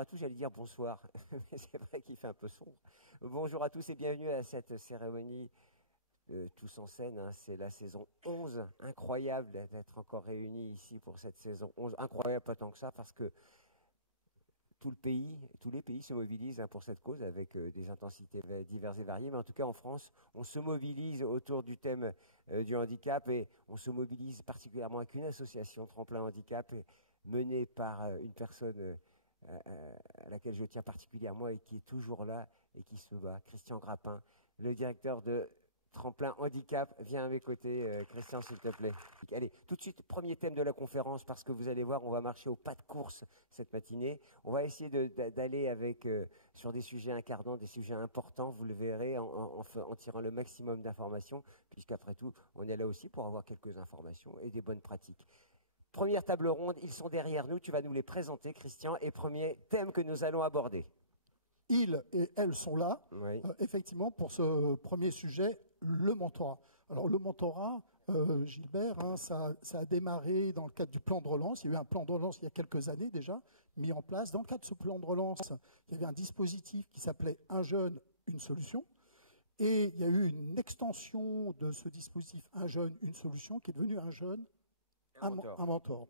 à tous, j'allais dire bonsoir, mais c'est vrai qu'il fait un peu sombre. Bonjour à tous et bienvenue à cette cérémonie Tous en scène. Hein. C'est la saison 11. Incroyable d'être encore réunis ici pour cette saison 11. Incroyable, pas tant que ça, parce que tous les pays se mobilisent pour cette cause avec des intensités diverses et variées. Mais en tout cas, en France, on se mobilise autour du thème du handicap et on se mobilise particulièrement avec une association Tremplin Handicap menée par une personne à laquelle je tiens particulièrement et qui est toujours là et qui se bat, Christian Grappin, le directeur de Tremplin Handicap. Viens à mes côtés, Christian, s'il te plaît. Allez, tout de suite, premier thème de la conférence, parce que vous allez voir, on va marcher au pas de course cette matinée. On va essayer d'aller avec sur des sujets incarnants, des sujets importants, vous le verrez, en tirant le maximum d'informations, puisqu'après tout, on est là aussi pour avoir quelques informations et des bonnes pratiques. Première table ronde, ils sont derrière nous, tu vas nous les présenter, Christian, et premier thème que nous allons aborder. Ils et elles sont là, Oui. effectivement, pour ce premier sujet, le mentorat. Alors le mentorat, Gilbert, hein, ça a démarré dans le cadre du plan de relance. Il y a eu un plan de relance il y a quelques années déjà, mis en place. Dans le cadre de ce plan de relance, il y avait un dispositif qui s'appelait « Un jeune, une solution ». Et il y a eu une extension de ce dispositif « Un jeune, une solution » qui est devenu « Un jeune, un mentor ».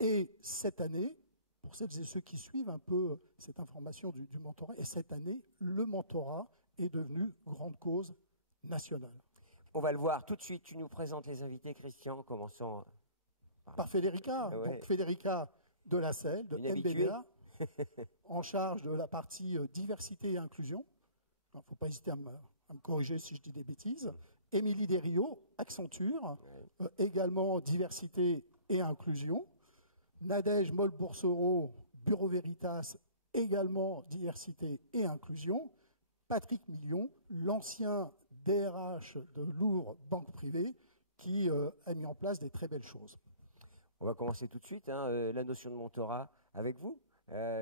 Et cette année, pour celles et ceux qui suivent un peu cette information du mentorat, et cette année, le mentorat est devenu grande cause nationale. On va le voir tout de suite. Tu nous présentes les invités, Christian, commençant par Federica. Ouais. Donc Federica de la Selle, de MBDA, en charge de la partie diversité et inclusion. Il ne faut pas hésiter à me corriger si je dis des bêtises. Émilie Desriaux, Accenture, également diversité et inclusion. Nadège Moll-Boursereau, Bureau Veritas, également diversité et inclusion. Patrick Million, l'ancien DRH de Louvre Banque Privée, qui a mis en place des très belles choses. On va commencer tout de suite, hein, la notion de mentorat avec vous.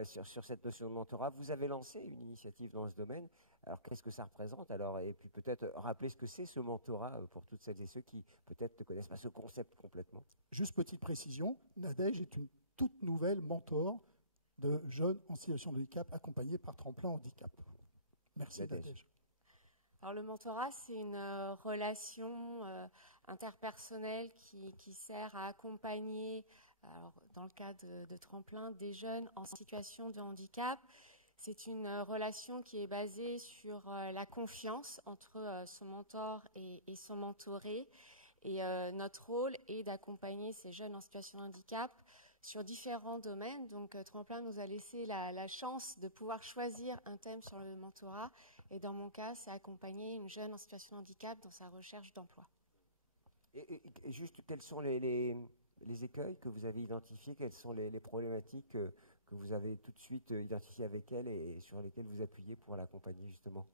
Sur cette notion de mentorat, vous avez lancé une initiative dans ce domaine. Alors, qu'est-ce que ça représente alors? Et puis peut-être rappeler ce que c'est ce mentorat pour toutes celles et ceux qui peut-être ne connaissent pas ce concept complètement. Juste petite précision, Nadège est une toute nouvelle mentor de jeunes en situation de handicap accompagnés par Tremplin Handicap. Merci Nadège. Alors le mentorat, c'est une relation interpersonnelle qui sert à accompagner, alors, dans le cas de Tremplin, des jeunes en situation de handicap. C'est une relation qui est basée sur la confiance entre son mentor et son mentoré. Et notre rôle est d'accompagner ces jeunes en situation de handicap sur différents domaines. Donc Tremplin nous a laissé la chance de pouvoir choisir un thème sur le mentorat. Et dans mon cas, c'est accompagner une jeune en situation de handicap dans sa recherche d'emploi. Et juste, quels sont les écueils que vous avez identifiés? Quelles sont les problématiques que vous avez tout de suite identifiées avec elle et sur lesquelles vous appuyez pour l'accompagner justement?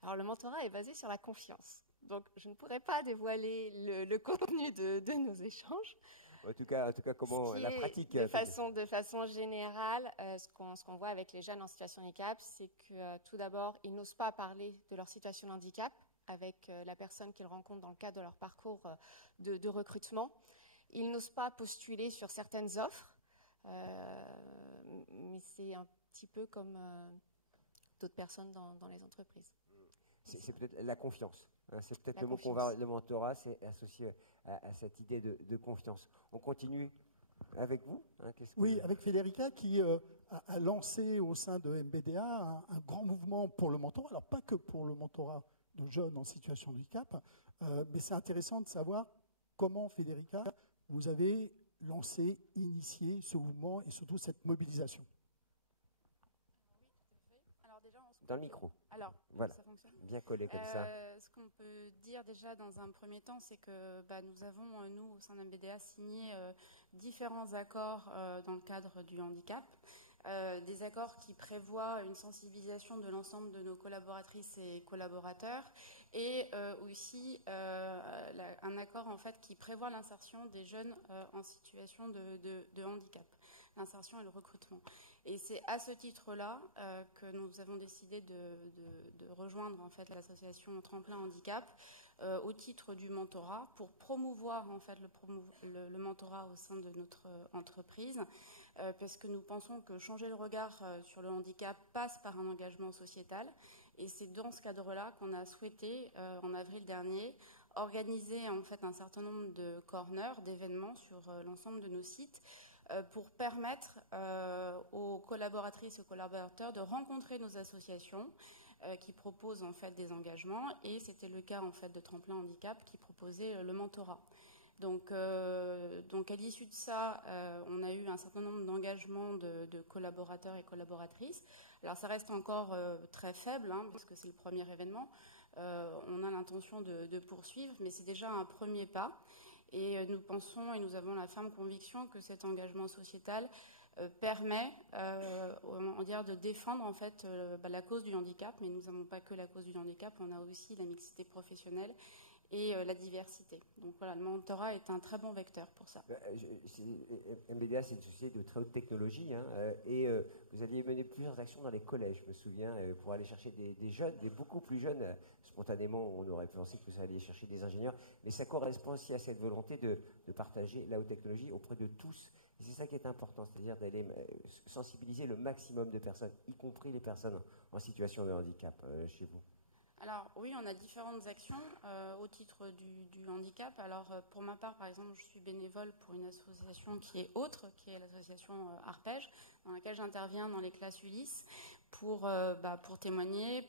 Alors le mentorat est basé sur la confiance. Donc je ne pourrais pas dévoiler le contenu de nos échanges. En tout cas, comment la pratique? De façon générale, ce qu'on voit avec les jeunes en situation de handicap, c'est que tout d'abord, ils n'osent pas parler de leur situation de handicap avec la personne qu'ils rencontrent dans le cadre de leur parcours de recrutement. Ils n'osent pas postuler sur certaines offres, mais c'est un petit peu comme d'autres personnes dans les entreprises. C'est peut-être la confiance. Hein, c'est peut-être le mot qu'on va. Le mentorat, c'est associé à cette idée de confiance. On continue avec vous. Hein, oui, avec Federica qui a lancé au sein de MBDA un grand mouvement pour le mentorat. Alors pas que pour le mentorat de jeunes en situation de handicap, mais c'est intéressant de savoir comment, Federica, vous avez lancé, initié ce mouvement et surtout cette mobilisation. Alors déjà, dans le micro. Alors, voilà. Ça fonctionne. Bien collé comme ça. Ce qu'on peut dire déjà dans un premier temps, c'est que nous avons, nous, au sein d'MBDA, signé différents accords dans le cadre du handicap. Des accords qui prévoient une sensibilisation de l'ensemble de nos collaboratrices et collaborateurs et aussi un accord en fait qui prévoit l'insertion des jeunes en situation de handicap. l'insertion et le recrutement. Et c'est à ce titre-là que nous avons décidé de rejoindre en fait l'association Tremplin Handicap au titre du mentorat pour promouvoir en fait le mentorat au sein de notre entreprise, parce que nous pensons que changer le regard sur le handicap passe par un engagement sociétal. Et c'est dans ce cadre-là qu'on a souhaité, en avril dernier, organiser en fait un certain nombre de corners, d'événements sur l'ensemble de nos sites, pour permettre aux collaboratrices et aux collaborateurs de rencontrer nos associations qui proposent en fait des engagements, et c'était le cas en fait de Tremplin Handicap qui proposait le mentorat. Donc à l'issue de ça, on a eu un certain nombre d'engagements de collaborateurs et collaboratrices. Alors ça reste encore très faible, parce que c'est le premier événement. On a l'intention de poursuivre, mais c'est déjà un premier pas. Et nous pensons et nous avons la ferme conviction que cet engagement sociétal permet de défendre en fait la cause du handicap, mais nous n'avons pas que la cause du handicap, on a aussi la mixité professionnelle et la diversité. Donc voilà, le mentorat est un très bon vecteur pour ça. MBDA, c'est une société de très haute technologie, et vous aviez mené plusieurs actions dans les collèges, je me souviens, pour aller chercher des jeunes, des beaucoup plus jeunes. Spontanément, on aurait pensé que vous alliez chercher des ingénieurs, mais ça correspond aussi à cette volonté de partager la haute technologie auprès de tous. Et c'est ça qui est important, c'est-à-dire d'aller sensibiliser le maximum de personnes, y compris les personnes en situation de handicap chez vous. Alors oui, on a différentes actions au titre du handicap. Alors pour ma part, par exemple, je suis bénévole pour une association qui est autre, qui est l'association Arpège, dans laquelle j'interviens dans les classes Ulysse pour témoigner,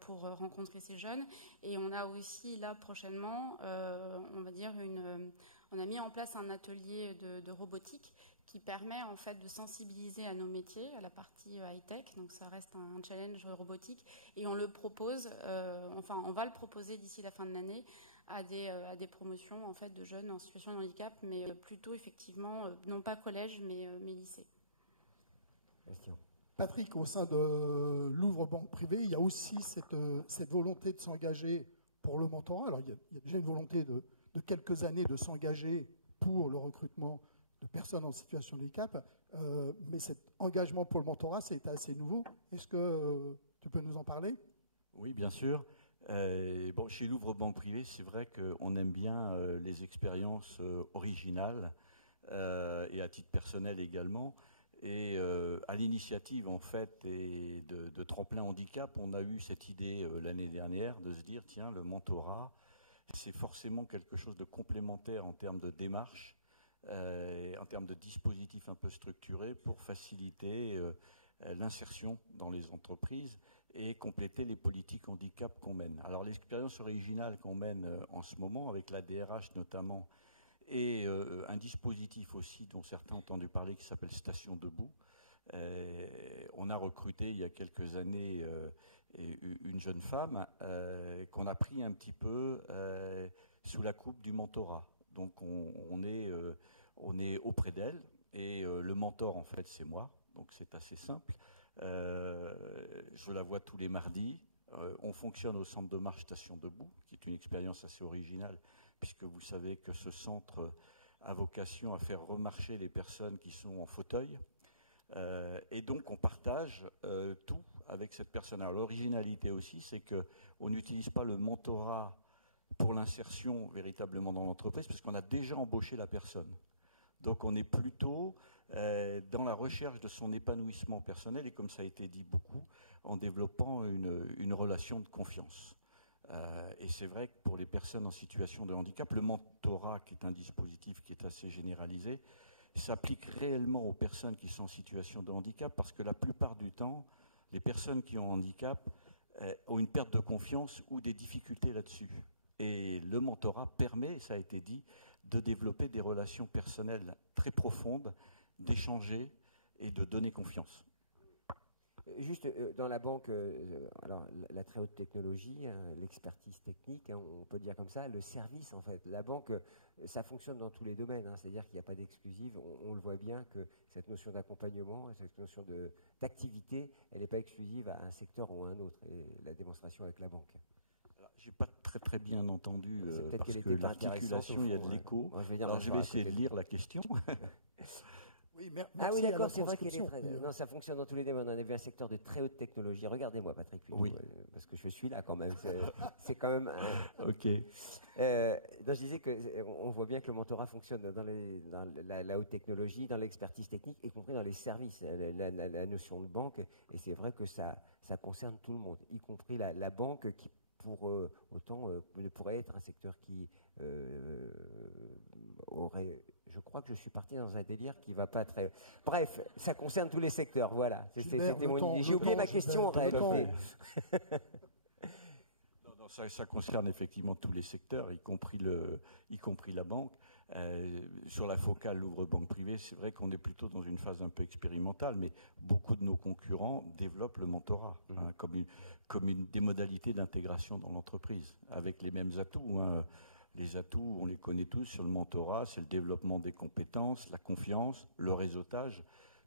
pour rencontrer ces jeunes. Et on a aussi là prochainement, on a mis en place un atelier de robotique qui permet en fait de sensibiliser à nos métiers, à la partie high-tech, donc ça reste un challenge robotique, et on le propose, on va le proposer d'ici la fin de l'année à des promotions en fait de jeunes en situation de handicap, mais plutôt effectivement, non pas collège, mais lycée. Question. Patrick, au sein de Louvre Banque Privée, il y a aussi cette volonté de s'engager pour le mentorat. Alors il y a déjà une volonté de quelques années de s'engager pour le recrutement de personnes en situation de handicap, mais cet engagement pour le mentorat, c'est assez nouveau. Est-ce que tu peux nous en parler ? Oui, bien sûr. Chez Louvre Banque Privée, c'est vrai qu'on aime bien les expériences originales et à titre personnel également. Et à l'initiative en fait de Tremplin Handicap, on a eu cette idée l'année dernière de se dire tiens, le mentorat, c'est forcément quelque chose de complémentaire en termes de démarche, en termes de dispositifs un peu structurés pour faciliter l'insertion dans les entreprises et compléter les politiques handicap qu'on mène. Alors l'expérience originale qu'on mène en ce moment avec la DRH notamment, et un dispositif aussi dont certains ont entendu parler qui s'appelle Station Debout. On a recruté il y a quelques années une jeune femme qu'on a pris un petit peu sous la coupe du mentorat. Donc on est auprès d'elle et le mentor en fait c'est moi, donc c'est assez simple. Je la vois tous les mardis. On fonctionne au centre de marche Station Debout, qui est une expérience assez originale, puisque vous savez que ce centre a vocation à faire remarcher les personnes qui sont en fauteuil. Et donc on partage tout avec cette personne. Alors l'originalité aussi, c'est qu'on n'utilise pas le mentorat pour l'insertion véritablement dans l'entreprise, parce qu'on a déjà embauché la personne. Donc on est plutôt dans la recherche de son épanouissement personnel, et comme ça a été dit beaucoup, en développant une relation de confiance. Et c'est vrai que pour les personnes en situation de handicap, le mentorat, qui est un dispositif qui est assez généralisé, s'applique réellement aux personnes qui sont en situation de handicap, parce que la plupart du temps, les personnes qui ont un handicap ont une perte de confiance ou des difficultés là-dessus. Et le mentorat permet, ça a été dit, de développer des relations personnelles très profondes, d'échanger et de donner confiance. Juste dans la banque, alors la très haute technologie, l'expertise technique, on peut dire comme ça, le service en fait. La banque, ça fonctionne dans tous les domaines, c'est-à-dire qu'il n'y a pas d'exclusive. On le voit bien que cette notion d'accompagnement, cette notion d'activité, elle n'est pas exclusive à un secteur ou à un autre. Et la démonstration avec la banque. Je n'ai pas très bien entendu parce que l'articulation, il y a de l'écho. Alors je vais essayer de lire la question. Oui, Oui, Ah oui, merci à d'accord, la c'est vrai qu'elle est transcription. très... Non, ça fonctionne dans tous les domaines. On a vu un secteur de très haute technologie. Regardez-moi, Patrick, plutôt, Oui. parce que je suis là quand même. C'est quand même... Ok. non, je disais qu'on voit bien que le mentorat fonctionne dans la haute technologie, dans l'expertise technique, y compris dans les services, la notion de banque. Et c'est vrai que ça concerne tout le monde, y compris la banque qui, pour autant, ne pourrait être un secteur qui aurait... Je crois que je suis parti dans un délire qui ne va pas très... Bref, ça concerne tous les secteurs, voilà. Gilbert, C'était le temps, idée. J'ai oublié ma question en Gilbert, le réalité. Non, ça concerne effectivement tous les secteurs, y compris la banque. Sur la focale Louvre-Banque Privée, c'est vrai qu'on est plutôt dans une phase un peu expérimentale, mais beaucoup de nos concurrents développent le mentorat comme une des modalités d'intégration dans l'entreprise, avec les mêmes atouts. Les atouts, on les connaît tous sur le mentorat, c'est le développement des compétences, la confiance, le réseautage.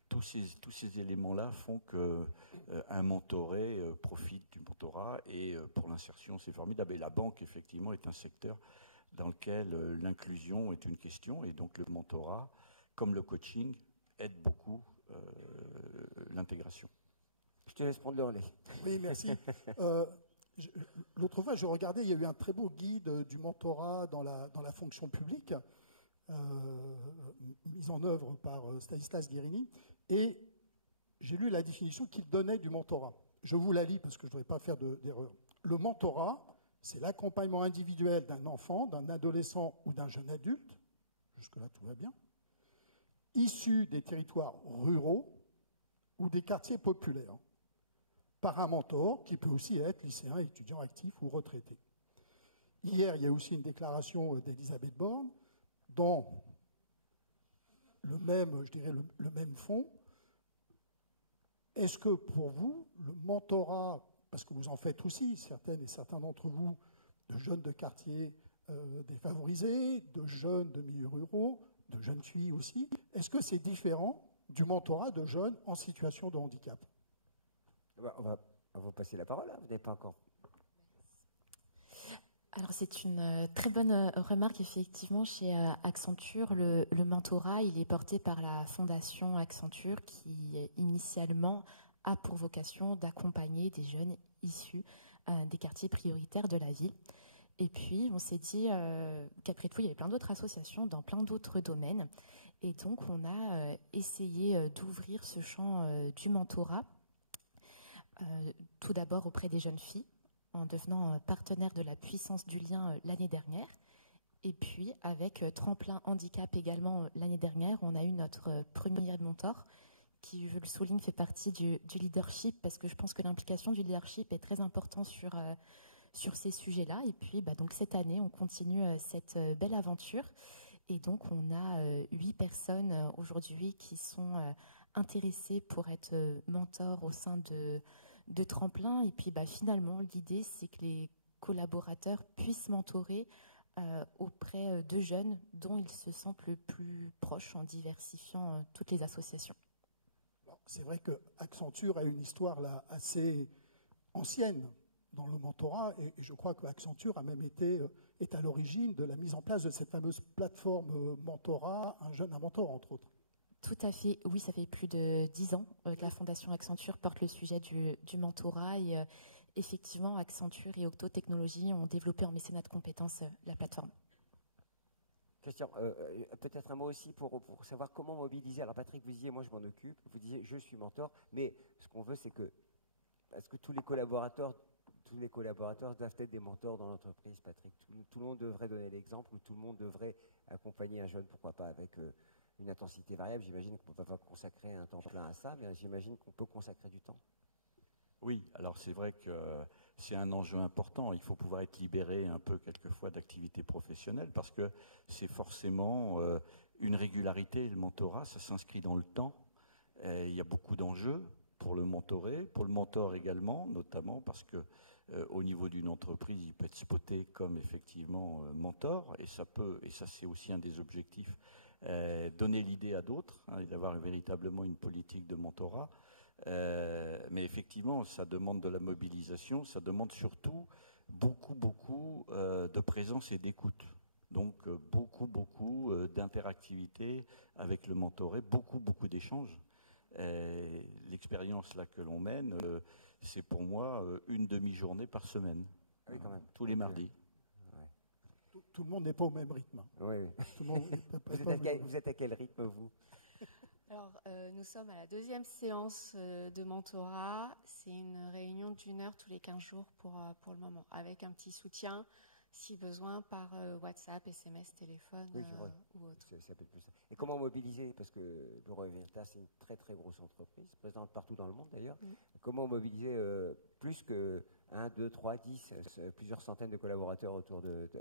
Tous ces éléments-là font qu'un mentoré profite du mentorat et pour l'insertion, c'est formidable. Et la banque, effectivement, est un secteur dans lequel l'inclusion est une question et donc le mentorat, comme le coaching, aide beaucoup l'intégration. Je te laisse prendre le relais. Oui, merci. L'autre fois, je regardais, il y a eu un très beau guide du mentorat dans la fonction publique, mis en œuvre par Stanislas Guérini, et j'ai lu la définition qu'il donnait du mentorat. Je vous la lis parce que je ne voudrais pas faire d'erreur. Le mentorat, c'est l'accompagnement individuel d'un enfant, d'un adolescent ou d'un jeune adulte, jusque-là tout va bien, issu des territoires ruraux ou des quartiers populaires, par un mentor qui peut aussi être lycéen, étudiant actif ou retraité. Hier, il y a aussi une déclaration d'Elisabeth Borne dans le même fond. Est-ce que pour vous, le mentorat, parce que vous en faites aussi, certaines et certains d'entre vous, de jeunes de quartiers défavorisés, de jeunes de milieux ruraux, de jeunes filles aussi, est-ce que c'est différent du mentorat de jeunes en situation de handicap ? On va vous passer la parole, là. Vous n'avez pas encore... Alors c'est une très bonne remarque, effectivement, chez Accenture, le mentorat, il est porté par la fondation Accenture qui initialement a pour vocation d'accompagner des jeunes issus des quartiers prioritaires de la ville. Et puis on s'est dit qu'après tout, il y avait plein d'autres associations dans plein d'autres domaines. Et donc on a essayé d'ouvrir ce champ du mentorat, tout d'abord auprès des jeunes filles, en devenant partenaire de la puissance du lien l'année dernière. Et puis, avec Tremplin Handicap également l'année dernière, on a eu notre premier mentor qui, je le souligne, fait partie du leadership parce que je pense que l'implication du leadership est très importante sur ces sujets-là. Et puis, donc cette année, on continue cette belle aventure. Et donc, on a 8 personnes aujourd'hui qui sont intéressées pour être mentors au sein de Tremplin. Et puis finalement, l'idée, c'est que les collaborateurs puissent mentorer auprès de jeunes dont ils se sentent le plus proches en diversifiant toutes les associations. C'est vrai que Accenture a une histoire là, assez ancienne dans le mentorat et je crois que Accenture a même est à l'origine de la mise en place de cette fameuse plateforme mentorat, un jeune à mentor entre autres. Tout à fait, oui, ça fait plus de 10 ans que la Fondation Accenture porte le sujet du mentorat et effectivement, Accenture et Octo Technologies ont développé en mécénat de compétences la plateforme. Question, peut-être un mot aussi pour savoir comment mobiliser. Alors Patrick, vous disiez, moi je m'en occupe, vous disiez, je suis mentor, mais ce qu'on veut, c'est que, est-ce que tous les collaborateurs doivent être des mentors dans l'entreprise, Patrick? Tout le monde devrait donner l'exemple ou tout le monde devrait accompagner un jeune, pourquoi pas avec... une intensité variable, j'imagine qu'on ne peut pas consacrer un temps plein à ça, mais j'imagine qu'on peut consacrer du temps. Oui, alors c'est vrai que c'est un enjeu important. Il faut pouvoir être libéré un peu quelquefois d'activités professionnelles parce que c'est forcément une régularité. Le mentorat, ça s'inscrit dans le temps. Il y a beaucoup d'enjeux pour le mentoré, pour le mentor également, notamment parce que au niveau d'une entreprise, il peut être spoté comme effectivement mentor et ça c'est aussi un des objectifs. Donner l'idée à d'autres et d'avoir véritablement une politique de mentorat. Mais effectivement, ça demande de la mobilisation, ça demande surtout beaucoup de présence et d'écoute. Donc beaucoup d'interactivité avec le mentoré, beaucoup d'échanges. L'expérience là que l'on mène, c'est pour moi une demi-journée par semaine, Ah oui, quand même. tous les mardis. Tout le monde n'est pas au même rythme. Oui. Tout le monde n'est pas Vous êtes à quel rythme, vous? Alors, nous sommes à la deuxième séance de mentorat. C'est une réunion d'1 heure tous les 15 jours pour le moment, avec un petit soutien, si besoin, par WhatsApp, SMS, téléphone Oui, c'est vrai. ou autre. Ça peut être plus ça. Et comment mobiliser, parce que Bureau Veritas, c'est une très grosse entreprise, présente partout dans le monde d'ailleurs. Comment mobiliser plus que 1, 2, 3, 10, plusieurs centaines de collaborateurs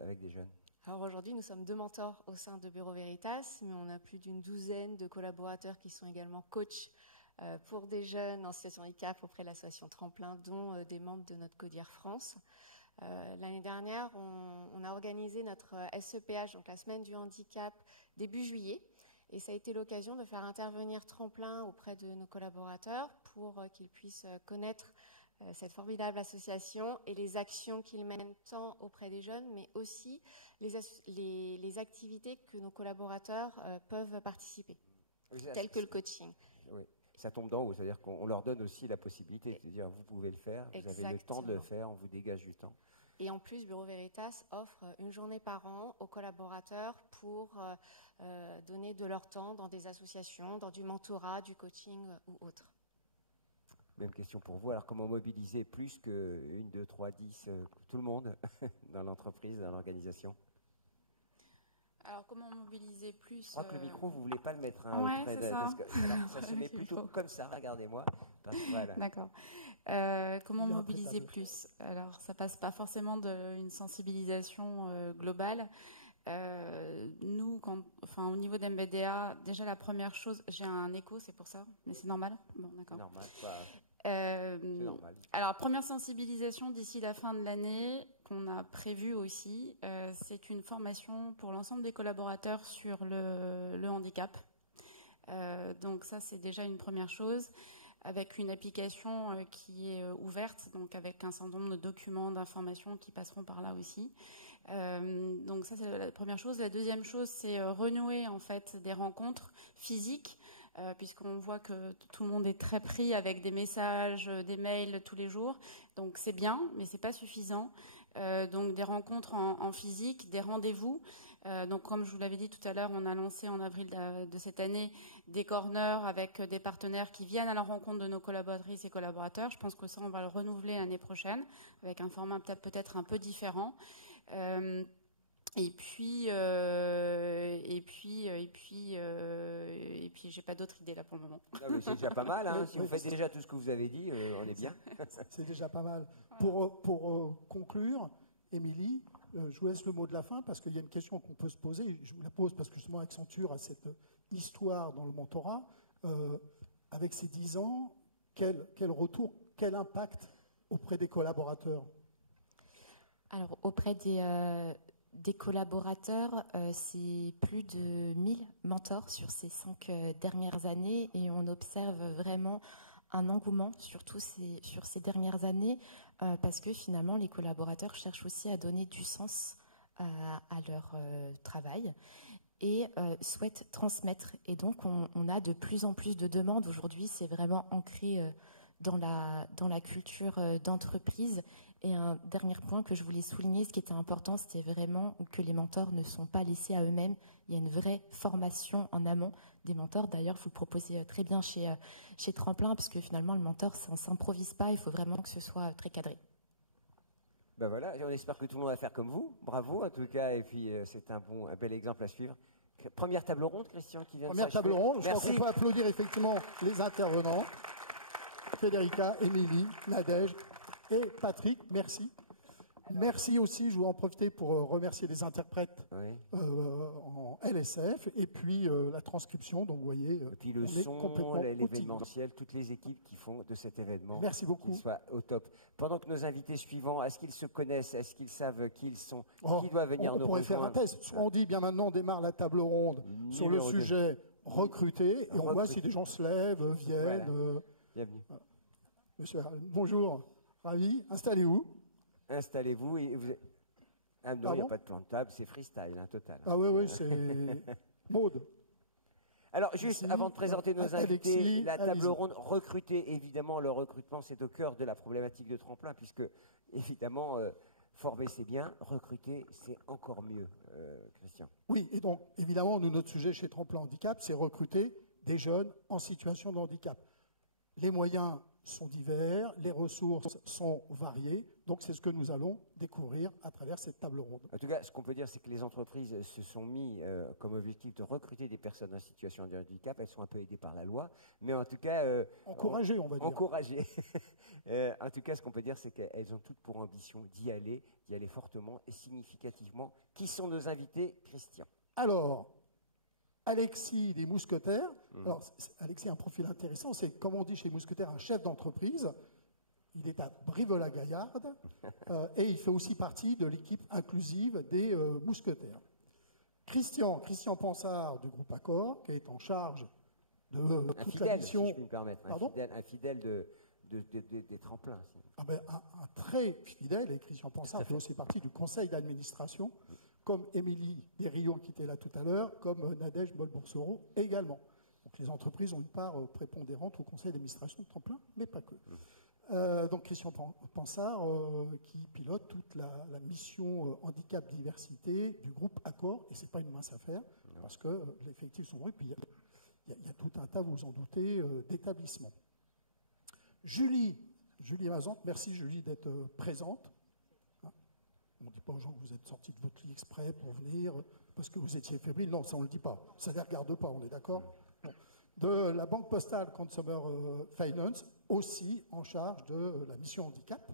avec des jeunes? Alors aujourd'hui, nous sommes 2 mentors au sein de Bureau Veritas, mais on a plus d'une douzaine de collaborateurs qui sont également coachs pour des jeunes en situation de handicap auprès de l'association Tremplin, dont des membres de notre CODIR France. L'année dernière, on a organisé notre SEPH, donc la semaine du handicap, début juillet. Et ça a été l'occasion de faire intervenir Tremplin auprès de nos collaborateurs pour qu'ils puissent connaître cette formidable association et les actions qu'ils mènent tant auprès des jeunes, mais aussi les activités que nos collaborateurs peuvent participer, telles que le coaching. Oui. Ça tombe d'en haut, c'est-à-dire qu'on leur donne aussi la possibilité de dire vous pouvez le faire, vous avez le temps de le faire, on vous dégage du temps. Et en plus, Bureau Veritas offre une journée par an aux collaborateurs pour donner de leur temps dans des associations, dans du mentorat, du coaching ou autre. Même question pour vous. Alors, comment mobiliser plus que 1, 2, 3, 10, tout le monde dans l'entreprise, dans l'organisation? Alors, comment mobiliser plus? Je crois que le micro, vous ne voulez pas le mettre. Ouais, c'est ça. Alors, ça se met plutôt comme ça, regardez-moi. Voilà. D'accord. Comment mobiliser plus? Alors, ça passe pas forcément d'une sensibilisation globale. Nous, au niveau d'MBDA, déjà la première chose, j'ai un écho, c'est pour ça, mais c'est normal? Bon, d'accord. Normal, c'est normal. Alors, première sensibilisation d'ici la fin de l'année, qu'on a prévue aussi, c'est une formation pour l'ensemble des collaborateurs sur le handicap. Donc ça, c'est déjà une première chose, avec une application qui est ouverte, donc avec un certain nombre de documents, d'informations qui passeront par là aussi. Donc ça, c'est la première chose. La deuxième chose, c'est renouer en fait des rencontres physiques, puisqu'on voit que tout le monde est très pris avec des messages, des mails tous les jours. Donc c'est bien, mais c'est pas suffisant. Donc des rencontres en physique, des rendez-vous. Donc comme je vous l'avais dit tout à l'heure, on a lancé en avril de cette année des corners avec des partenaires qui viennent à la rencontre de nos collaboratrices et collaborateurs. Je pense que ça, on va le renouveler l'année prochaine avec un format peut-être un peu différent. Et puis, j'ai pas d'autres idées là pour le moment. Non, mais c'est déjà pas mal, hein. Si vous faites déjà tout ce que vous avez dit, on est bien. C'est déjà pas mal. Pour conclure, Émilie, je vous laisse le mot de la fin parce qu'il y a une question qu'on peut se poser. Je vous la pose parce que justement Accenture a cette histoire dans le mentorat. Avec ces 10 ans, quel retour, quel impact auprès des collaborateurs? Alors, auprès des collaborateurs, c'est plus de 1000 mentors sur ces 5 dernières années et on observe vraiment un engouement, surtout sur ces dernières années, parce que finalement, les collaborateurs cherchent aussi à donner du sens à leur travail et souhaitent transmettre. Et donc, on a de plus en plus de demandes. Aujourd'hui, c'est vraiment ancré dans la culture d'entreprise. Et un dernier point que je voulais souligner, ce qui était important, c'était vraiment que les mentors ne sont pas laissés à eux-mêmes. Il y a une vraie formation en amont des mentors. D'ailleurs, vous le proposez très bien chez Tremplin, parce que finalement, le mentor, ça ne s'improvise pas. Il faut vraiment que ce soit très cadré. Ben voilà, on espère que tout le monde va faire comme vous. Bravo en tout cas, et puis c'est un bel exemple à suivre. Première table ronde, Christian, qui vient de s'achever. Première table ronde, je crois Merci. qu'on peut applaudir effectivement les intervenants. Federica, Émilie, Nadège et Patrick, merci. Merci aussi, je voulais en profiter pour remercier les interprètes en LSF et puis la transcription, donc vous voyez, et puis le on est son, complètement l'événementiel, toutes les équipes qui font de cet événement. Merci beaucoup. Qu'ils soient au top. Pendant que nos invités suivants, est-ce qu'ils se connaissent, est-ce qu'ils savent qui ils sont, Oh, qui doit venir on nous pourrait faire un rejoindre? test. On dit bien maintenant, on démarre la table ronde sur le Numéro 2. sujet recruter et on voit si des gens se lèvent, viennent. Voilà. Bienvenue. Monsieur, bonjour, ravi. Installez-vous. Installez-vous. Et vous... Ah non, il n'y a Pardon pas de plan de table, c'est freestyle, total. Ah oui, c'est Maude. Alors, juste Merci. avant de présenter nos invités, Alexis, la table allez-y. ronde, recruter, évidemment, le recrutement, c'est au cœur de la problématique de tremplin, puisque, évidemment, former, c'est bien, recruter, c'est encore mieux, Christian. Oui, et donc, évidemment, nous, notre sujet chez Tremplin Handicap, c'est recruter des jeunes en situation de handicap. Les moyens sont divers, les ressources sont variées, donc c'est ce que nous allons découvrir à travers cette table ronde. En tout cas, ce qu'on peut dire, c'est que les entreprises se sont mis comme objectif de recruter des personnes en situation de handicap. Elles sont un peu aidées par la loi, mais en tout cas... Encouragées, on va dire. Encouragées. En tout cas, ce qu'on peut dire, c'est qu'elles ont toutes pour ambition d'y aller fortement et significativement. Qui sont nos invités, Christian? Alors, Alexis des Mousquetaires. Alors, Alexis a un profil intéressant. C'est, comme on dit chez Mousquetaires, un chef d'entreprise. Il est à Brive-la-Gaillarde et il fait aussi partie de l'équipe inclusive des Mousquetaires. Christian Pansard du groupe Accor, qui est en charge de toute la mission. Si je puis me permettre, un fidèle des tremplins. Ah ben, un très fidèle, et Christian Pansard fait aussi partie du conseil d'administration, comme Émilie Desriaux qui était là tout à l'heure, comme Nadège Bolboursereau également. Donc les entreprises ont une part prépondérante au conseil d'administration de Tremplin, mais pas que. Donc Christian Pansard qui pilote toute la mission handicap-diversité du groupe Accor, et ce n'est pas une mince affaire, parce que les effectifs sont gros, et puis il y a tout un tas, vous vous en doutez, d'établissements. Julie Mazante, merci Julie d'être présente. On ne dit pas aux gens que vous êtes sortis de votre lit exprès pour venir, parce que vous étiez fébrile. Non, ça on ne le dit pas. Ça ne les regarde pas, on est d'accord? Bon. De la Banque Postale Consumer Finance, aussi en charge de la mission handicap.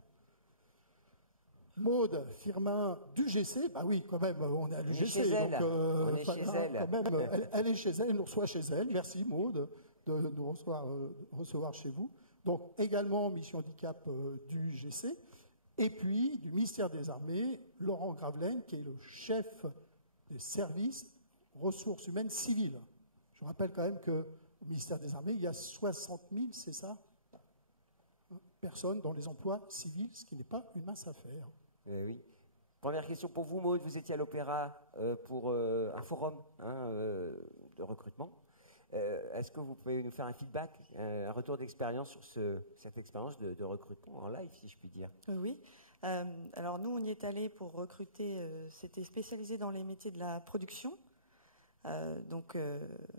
Maude Firmin du GC, bah oui, quand même, on est à l'UGC. On est chez elle. Quand même, elle est chez elle, elle nous reçoit chez elle. Merci Maude de nous recevoir chez vous. Donc également mission handicap du GC. Et puis du ministère des Armées, Laurent Gravelaine, qui est le chef des services ressources humaines civiles. Je rappelle quand même qu'au ministère des Armées, il y a 60 000, c'est ça, personnes dans les emplois civils, ce qui n'est pas une mince affaire. Oui. Première question pour vous, Maude. Vous étiez à l'Opéra pour un forum de recrutement. Est-ce que vous pouvez nous faire un feedback, un retour d'expérience sur cette expérience de recrutement en live, si je puis dire? Oui. Alors nous, on y est allé pour recruter, c'était spécialisé dans les métiers de la production. Donc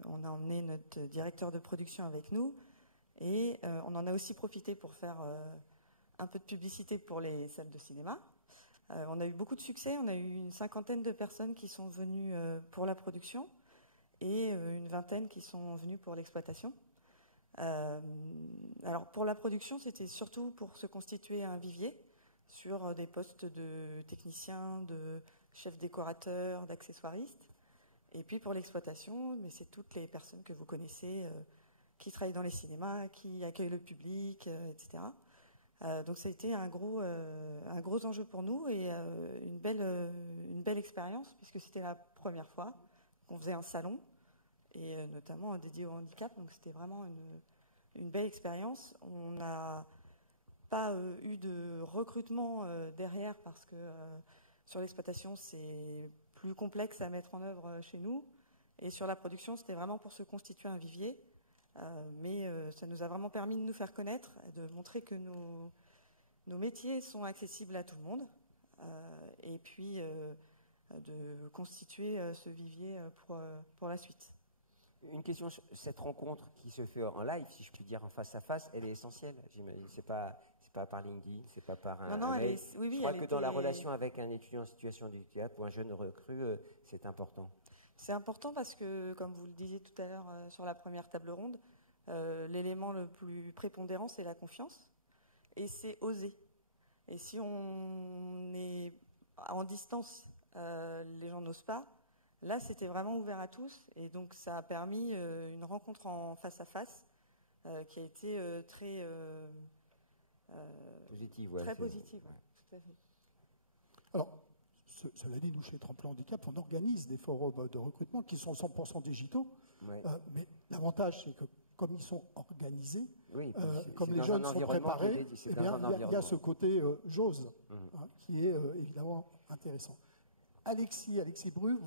on a emmené notre directeur de production avec nous et on en a aussi profité pour faire un peu de publicité pour les salles de cinéma. On a eu beaucoup de succès, on a eu une 50aine de personnes qui sont venues pour la production et une 20aine qui sont venues pour l'exploitation. Alors pour la production, c'était surtout pour se constituer un vivier sur des postes de techniciens, de chefs décorateurs, d'accessoiristes. Et puis pour l'exploitation, mais c'est toutes les personnes que vous connaissez qui travaillent dans les cinémas, qui accueillent le public, etc. Donc ça a été un gros enjeu pour nous et une belle expérience puisque c'était la première fois qu'on faisait un salon et notamment dédié au handicap. Donc c'était vraiment une belle expérience. On n'a pas eu de recrutement derrière parce que sur l'exploitation c'est plus complexe à mettre en œuvre chez nous et sur la production c'était vraiment pour se constituer un vivier. Mais ça nous a vraiment permis de nous faire connaître, de montrer que nos métiers sont accessibles à tout le monde et puis de constituer ce vivier pour la suite. Une question, cette rencontre qui se fait en live, si je puis dire, en face à face, elle est essentielle, j'imagine. C'est pas par LinkedIn, c'est pas par un mail. Je crois que dans la relation avec un étudiant en situation de handicap ou un jeune recrue, c'est important. C'est important parce que, comme vous le disiez tout à l'heure sur la première table ronde, l'élément le plus prépondérant, c'est la confiance et c'est oser. Et si on est en distance, les gens n'osent pas. Là, c'était vraiment ouvert à tous et donc ça a permis une rencontre en face à face qui a été très positive. Ouais, très positive. Ouais. Tout à fait. Alors, cela dit, nous, chez Tremplin Handicap, on organise des forums de recrutement qui sont 100% digitaux. Ouais. Mais l'avantage, c'est que comme ils sont organisés, oui, comme les jeunes sont préparés, eh bien, il y a ce côté j'ose qui est évidemment intéressant. Alexis Bru,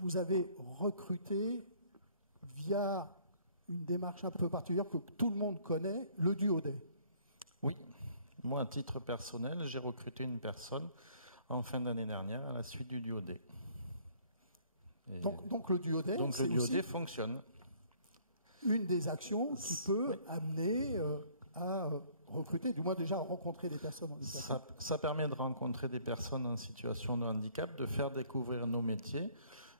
vous avez recruté via une démarche un peu particulière que tout le monde connaît, le duodé. Oui, moi à titre personnel, j'ai recruté une personne en fin d'année dernière à la suite du duodé. Donc le duodé, donc le duodé fonctionne. Une des actions qui peut amener à recruter, du moins déjà à rencontrer des personnes handicapées. Ça permet de rencontrer des personnes en situation de handicap, de faire découvrir nos métiers.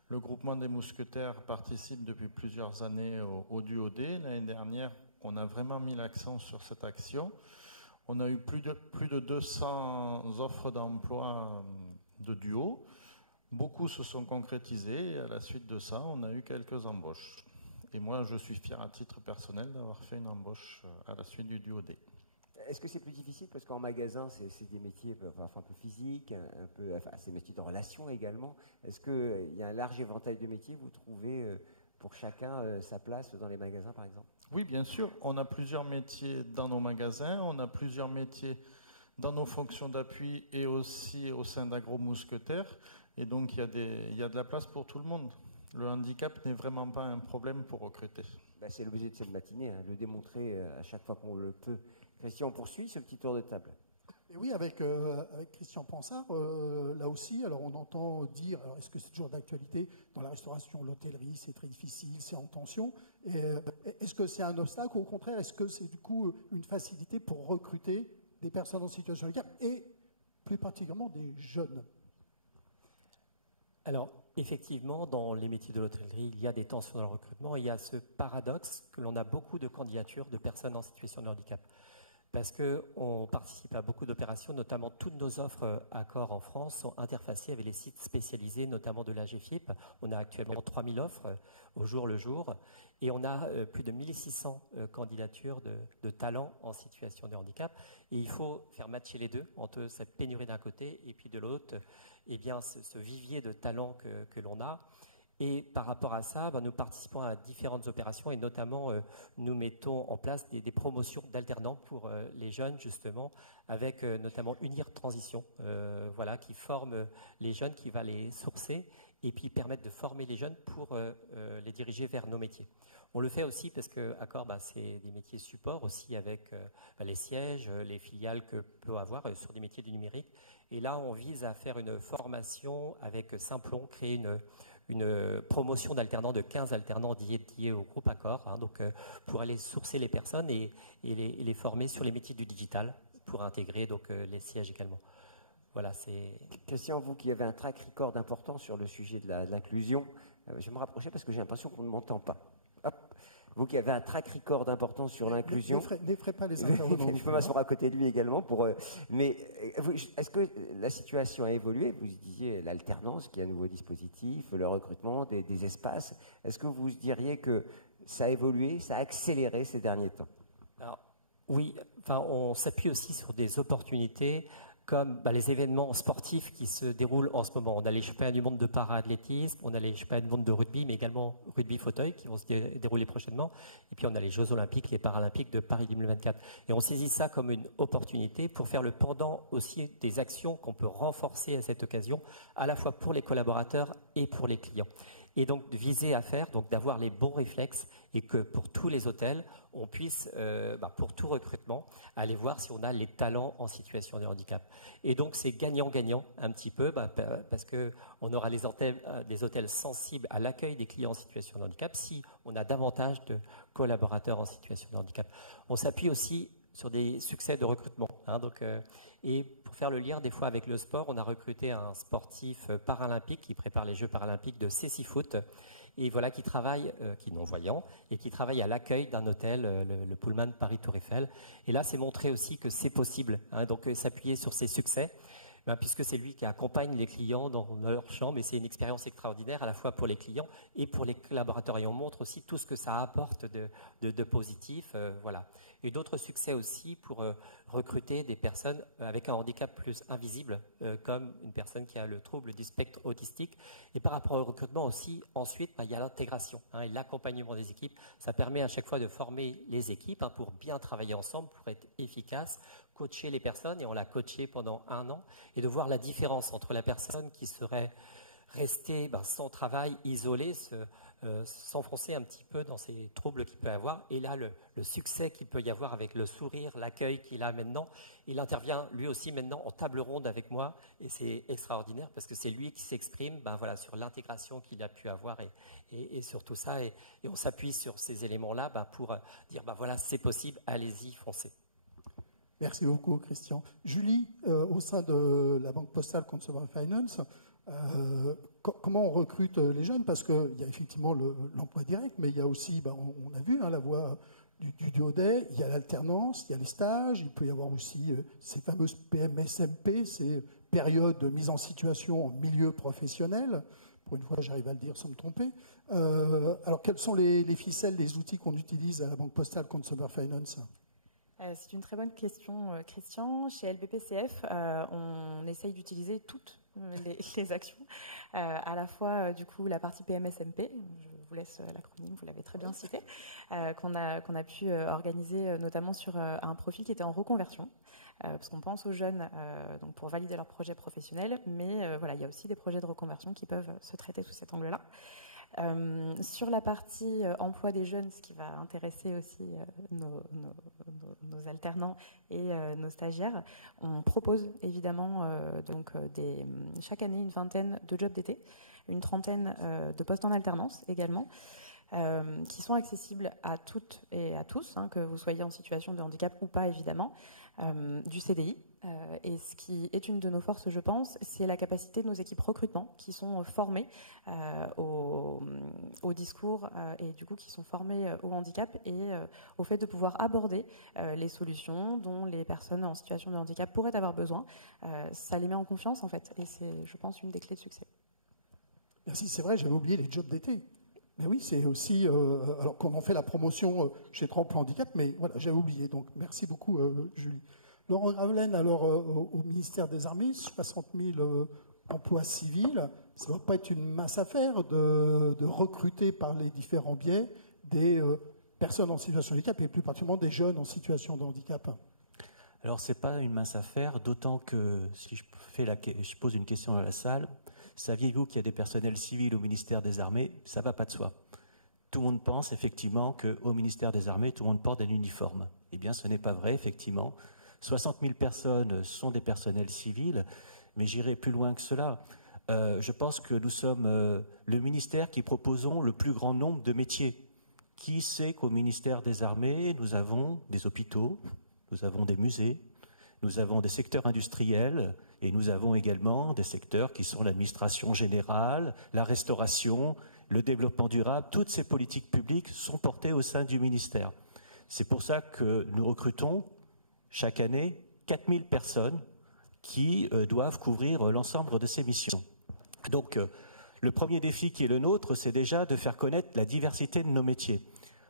Le groupement des mousquetaires participe depuis plusieurs années au duodé. L'année dernière, on a vraiment mis l'accent sur cette action. On a eu plus de 200 offres d'emploi de duo. Beaucoup se sont concrétisés et à la suite de ça, on a eu quelques embauches. Et moi, je suis fier à titre personnel d'avoir fait une embauche à la suite du duodé. Est-ce que c'est plus difficile parce qu'en magasin, c'est des métiers un peu physiques, c'est des métiers de relation également. Est-ce qu'il y a un large éventail de métiers? Vous trouvez pour chacun sa place dans les magasins, par exemple? Oui, bien sûr. On a plusieurs métiers dans nos magasins. On a plusieurs métiers dans nos fonctions d'appui et aussi au sein d'Agro-Mousquetaires. Et donc, il y a de la place pour tout le monde. Le handicap n'est vraiment pas un problème pour recruter. C'est l'objet de cette matinée, le démontrer à chaque fois qu'on le peut. Christian, on poursuit ce petit tour de table. Et oui, avec Christian Pansard, là aussi, alors on entend dire, alors est-ce que c'est toujours d'actualité? Dans la restauration, l'hôtellerie, c'est très difficile, c'est en tension. Est-ce que c'est un obstacle ou au contraire, est-ce que c'est du coup une facilité pour recruter des personnes en situation de handicap et plus particulièrement des jeunes? Alors, effectivement, dans les métiers de l'hôtellerie, il y a des tensions dans le recrutement. Il y a ce paradoxe que l'on a beaucoup de candidatures de personnes en situation de handicap. Parce qu'on participe à beaucoup d'opérations, notamment toutes nos offres Accor en France sont interfacées avec les sites spécialisés, notamment de l'AGFIP. On a actuellement 3000 offres au jour le jour et on a plus de 1600 candidatures de talents en situation de handicap. Et il faut faire matcher les deux, entre cette pénurie d'un côté et puis de l'autre, eh bien, ce vivier de talents que l'on a. Et par rapport à ça, nous participons à différentes opérations et notamment nous mettons en place des promotions d'alternants pour les jeunes justement, avec notamment Unir Transition, qui forme les jeunes, qui va les sourcer et puis permettre de former les jeunes pour les diriger vers nos métiers. On le fait aussi parce que Accor, c'est des métiers support aussi avec les sièges, les filiales que peut avoir sur des métiers du numérique. Et là, on vise à faire une formation avec Simplon, créer une promotion d'alternants de 15 alternants dédiés au groupe Accor, pour aller sourcer les personnes et les former sur les métiers du digital pour intégrer les sièges également. Voilà, c'est... Christian, vous qui avez un track record important sur le sujet de l'inclusion, je vais me rapprocher parce que j'ai l'impression qu'on ne m'entend pas. Hop. Vous qui avez un track record important sur l'inclusion... N'effraie pas les intervenants. Je peux m'asseoir à côté de lui également. Mais est-ce que la situation a évolué? Vous disiez l'alternance, qui est un nouveau dispositif, le recrutement, des espaces. Est-ce que vous diriez que ça a évolué, ça a accéléré ces derniers temps? Alors, oui, on s'appuie aussi sur des opportunités comme les événements sportifs qui se déroulent en ce moment. On a les championnats du monde de para-athlétisme, on a les championnats du monde de rugby, mais également rugby fauteuil qui vont se dérouler prochainement. Et puis on a les Jeux olympiques, les paralympiques de Paris 2024. Et on saisit ça comme une opportunité pour faire le pendant aussi des actions qu'on peut renforcer à cette occasion, à la fois pour les collaborateurs et pour les clients. Et donc de viser à faire, d'avoir les bons réflexes et que pour tous les hôtels, on puisse, pour tout recrutement, aller voir si on a les talents en situation de handicap. Et donc c'est gagnant-gagnant un petit peu, parce qu'on aura des hôtels sensibles à l'accueil des clients en situation de handicap si on a davantage de collaborateurs en situation de handicap. On s'appuie aussi sur des succès de recrutement. Et pour faire le lien des fois avec le sport, on a recruté un sportif paralympique qui prépare les Jeux paralympiques de Cécifoot et qui travaille, qui est non-voyant, et qui travaille à l'accueil d'un hôtel, le Pullman Paris Tour Eiffel. Et là, c'est montré aussi que c'est possible. Donc s'appuyer sur ses succès, puisque c'est lui qui accompagne les clients dans leur chambre, et c'est une expérience extraordinaire à la fois pour les clients et pour les collaborateurs. Et on montre aussi tout ce que ça apporte de positif. Et d'autres succès aussi pour recruter des personnes avec un handicap plus invisible, comme une personne qui a le trouble du spectre autistique. Et par rapport au recrutement aussi, ensuite, il y a l'intégration et l'accompagnement des équipes. Ça permet à chaque fois de former les équipes pour bien travailler ensemble, pour être efficaces, coacher les personnes, et on l'a coaché pendant 1 an, et de voir la différence entre la personne qui serait restée sans travail, isolée, s'enfoncer un petit peu dans ces troubles qu'il peut avoir, et là le succès qu'il peut y avoir avec le sourire, l'accueil qu'il a maintenant. Il intervient lui aussi maintenant en table ronde avec moi, et c'est extraordinaire parce que c'est lui qui s'exprime sur l'intégration qu'il a pu avoir et sur tout ça, et on s'appuie sur ces éléments-là pour dire c'est possible, allez-y, foncez. Merci beaucoup, Christian. Julie, au sein de la Banque Postale Consumer Finance, comment on recrute les jeunes? Parce qu'il y a effectivement l'emploi direct, mais il y a aussi, on a vu la voie du duodé, il y a l'alternance, il y a les stages, il peut y avoir aussi ces fameuses PMSMP, ces périodes de mise en situation en milieu professionnel. Pour une fois, j'arrive à le dire sans me tromper. Alors, quelles sont les ficelles, les outils qu'on utilise à la Banque Postale Consumer Finance? C'est une très bonne question, Christian. Chez LBPCF, on essaye d'utiliser toutes les actions, à la fois du coup la partie PMSMP, je vous laisse l'acronyme, vous l'avez très bien cité, qu'on a pu organiser notamment sur un profil qui était en reconversion, parce qu'on pense aux jeunes donc pour valider leur projet professionnel, mais il y a aussi des projets de reconversion qui peuvent se traiter sous cet angle-là. Sur la partie emploi des jeunes, ce qui va intéresser aussi nos alternants et nos stagiaires, on propose évidemment chaque année une vingtaine de jobs d'été, une trentaine de postes en alternance également, qui sont accessibles à toutes et à tous, que vous soyez en situation de handicap ou pas évidemment, du CDI. Et ce qui est une de nos forces, je pense, c'est la capacité de nos équipes recrutement qui sont formées au discours et du coup qui sont formées au handicap et au fait de pouvoir aborder les solutions dont les personnes en situation de handicap pourraient avoir besoin. Ça les met en confiance en fait, et c'est, je pense, une des clés de succès. Merci, c'est vrai, j'avais oublié les jobs d'été. Mais oui, c'est aussi, alors qu'on en fait la promotion chez Tremplin Handicap, mais voilà, j'avais oublié. Donc, merci beaucoup, Julie. Laurent Gravelaine, alors, au ministère des Armées, 60 000 emplois civils, ça ne va pas être une mince affaire de recruter par les différents biais des personnes en situation de handicap, et plus particulièrement des jeunes en situation de handicap. Alors, ce n'est pas une mince affaire, d'autant que, si je pose une question à la salle, saviez-vous qu'il y a des personnels civils au ministère des Armées? Ça ne va pas de soi. Tout le monde pense effectivement qu'au ministère des Armées, tout le monde porte un uniforme. Eh bien, ce n'est pas vrai, effectivement. 60 000 personnes sont des personnels civils, mais j'irai plus loin que cela. Je pense que nous sommes le ministère qui proposons le plus grand nombre de métiers. Qui sait qu'au ministère des Armées, nous avons des hôpitaux, nous avons des musées, nous avons des secteurs industriels, et nous avons également des secteurs qui sont l'administration générale, la restauration, le développement durable. Toutes ces politiques publiques sont portées au sein du ministère. C'est pour ça que nous recrutons chaque année 4000 personnes qui doivent couvrir l'ensemble de ces missions. Donc, le premier défi qui est le nôtre, c'est déjà de faire connaître la diversité de nos métiers.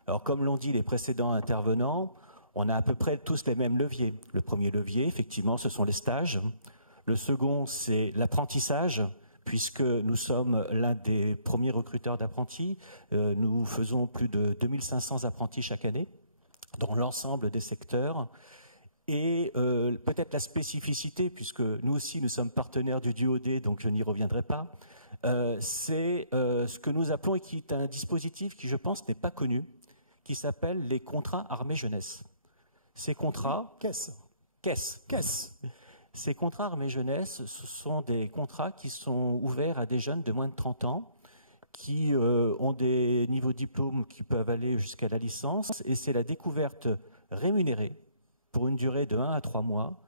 Alors, comme l'ont dit les précédents intervenants, on a à peu près tous les mêmes leviers. Le premier levier, effectivement, ce sont les stages. Le second, c'est l'apprentissage, puisque nous sommes l'un des premiers recruteurs d'apprentis. Nous faisons plus de 2500 apprentis chaque année dans l'ensemble des secteurs. Et peut-être la spécificité, puisque nous aussi nous sommes partenaires du DUOD, donc je n'y reviendrai pas, c'est ce que nous appelons, et qui est un dispositif qui, je pense, n'est pas connu, qui s'appelle les contrats armée-jeunesse. Ces contrats... Caisse. Ces contrats armée-jeunesse, ce sont des contrats qui sont ouverts à des jeunes de moins de 30 ans, qui ont des niveaux de diplôme qui peuvent aller jusqu'à la licence, et c'est la découverte rémunérée pour une durée de 1 à 3 mois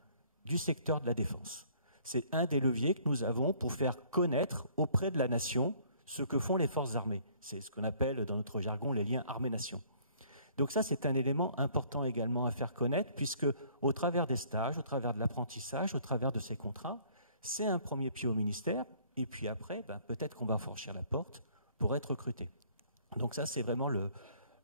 du secteur de la défense. C'est un des leviers que nous avons pour faire connaître auprès de la nation ce que font les forces armées. C'est ce qu'on appelle dans notre jargon les liens armée-nation. Donc ça, c'est un élément important également à faire connaître, puisque au travers des stages, au travers de l'apprentissage, au travers de ces contrats, c'est un premier pied au ministère, et puis après, peut-être qu'on va franchir la porte pour être recruté. Donc ça, c'est vraiment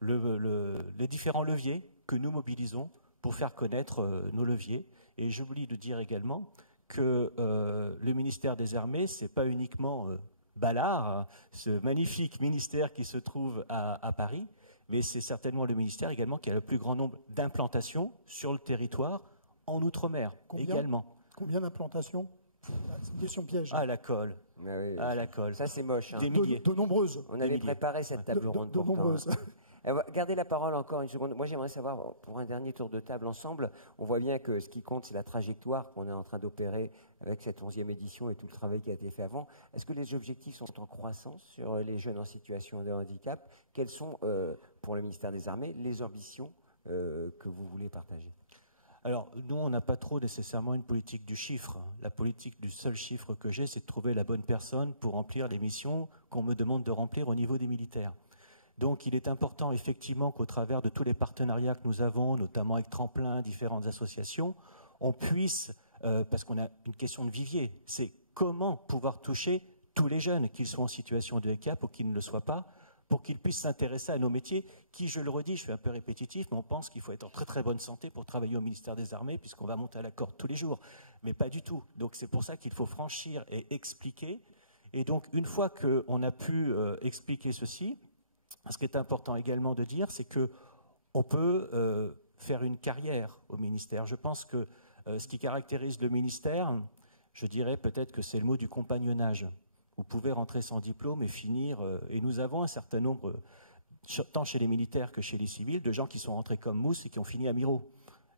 les différents leviers que nous mobilisons pour faire connaître nos leviers. Et j'oublie de dire également que le ministère des Armées, ce n'est pas uniquement Ballard, ce magnifique ministère qui se trouve à Paris, mais c'est certainement le ministère également qui a le plus grand nombre d'implantations sur le territoire en Outre-mer également. Combien d'implantations? C'est une question piège. À la colle. Ah oui, À la colle. ça c'est moche. Hein. Des milliers. De nombreuses. On avait préparé cette table ronde. De nombreuses. Gardez la parole encore une seconde. Moi, j'aimerais savoir, pour un dernier tour de table ensemble, on voit bien que ce qui compte, c'est la trajectoire qu'on est en train d'opérer avec cette 11e édition et tout le travail qui a été fait avant. Est-ce que les objectifs sont en croissance sur les jeunes en situation de handicap? Quelles sont, pour le ministère des Armées, les ambitions que vous voulez partager? Alors, nous, on n'a pas trop nécessairement une politique du chiffre. La politique du seul chiffre que j'ai, c'est de trouver la bonne personne pour remplir les missions qu'on me demande de remplir au niveau des militaires. Donc, il est important, effectivement, qu'au travers de tous les partenariats que nous avons, notamment avec Tremplin, différentes associations, on puisse, parce qu'on a une question de vivier, c'est comment pouvoir toucher tous les jeunes, qu'ils soient en situation de handicap ou qu'ils ne le soient pas, pour qu'ils puissent s'intéresser à nos métiers, qui, je le redis, je suis un peu répétitif, mais on pense qu'il faut être en très très bonne santé pour travailler au ministère des Armées, puisqu'on va monter à la corde tous les jours. Mais pas du tout. Donc c'est pour ça qu'il faut franchir et expliquer. Et donc, une fois qu'on a pu expliquer ceci, ce qui est important également de dire, c'est qu'on peut faire une carrière au ministère. Je pense que ce qui caractérise le ministère, je dirais peut-être que c'est le mot du compagnonnage. Vous pouvez rentrer sans diplôme et finir, et nous avons un certain nombre, tant chez les militaires que chez les civils, de gens qui sont rentrés comme mousse et qui ont fini amiraux.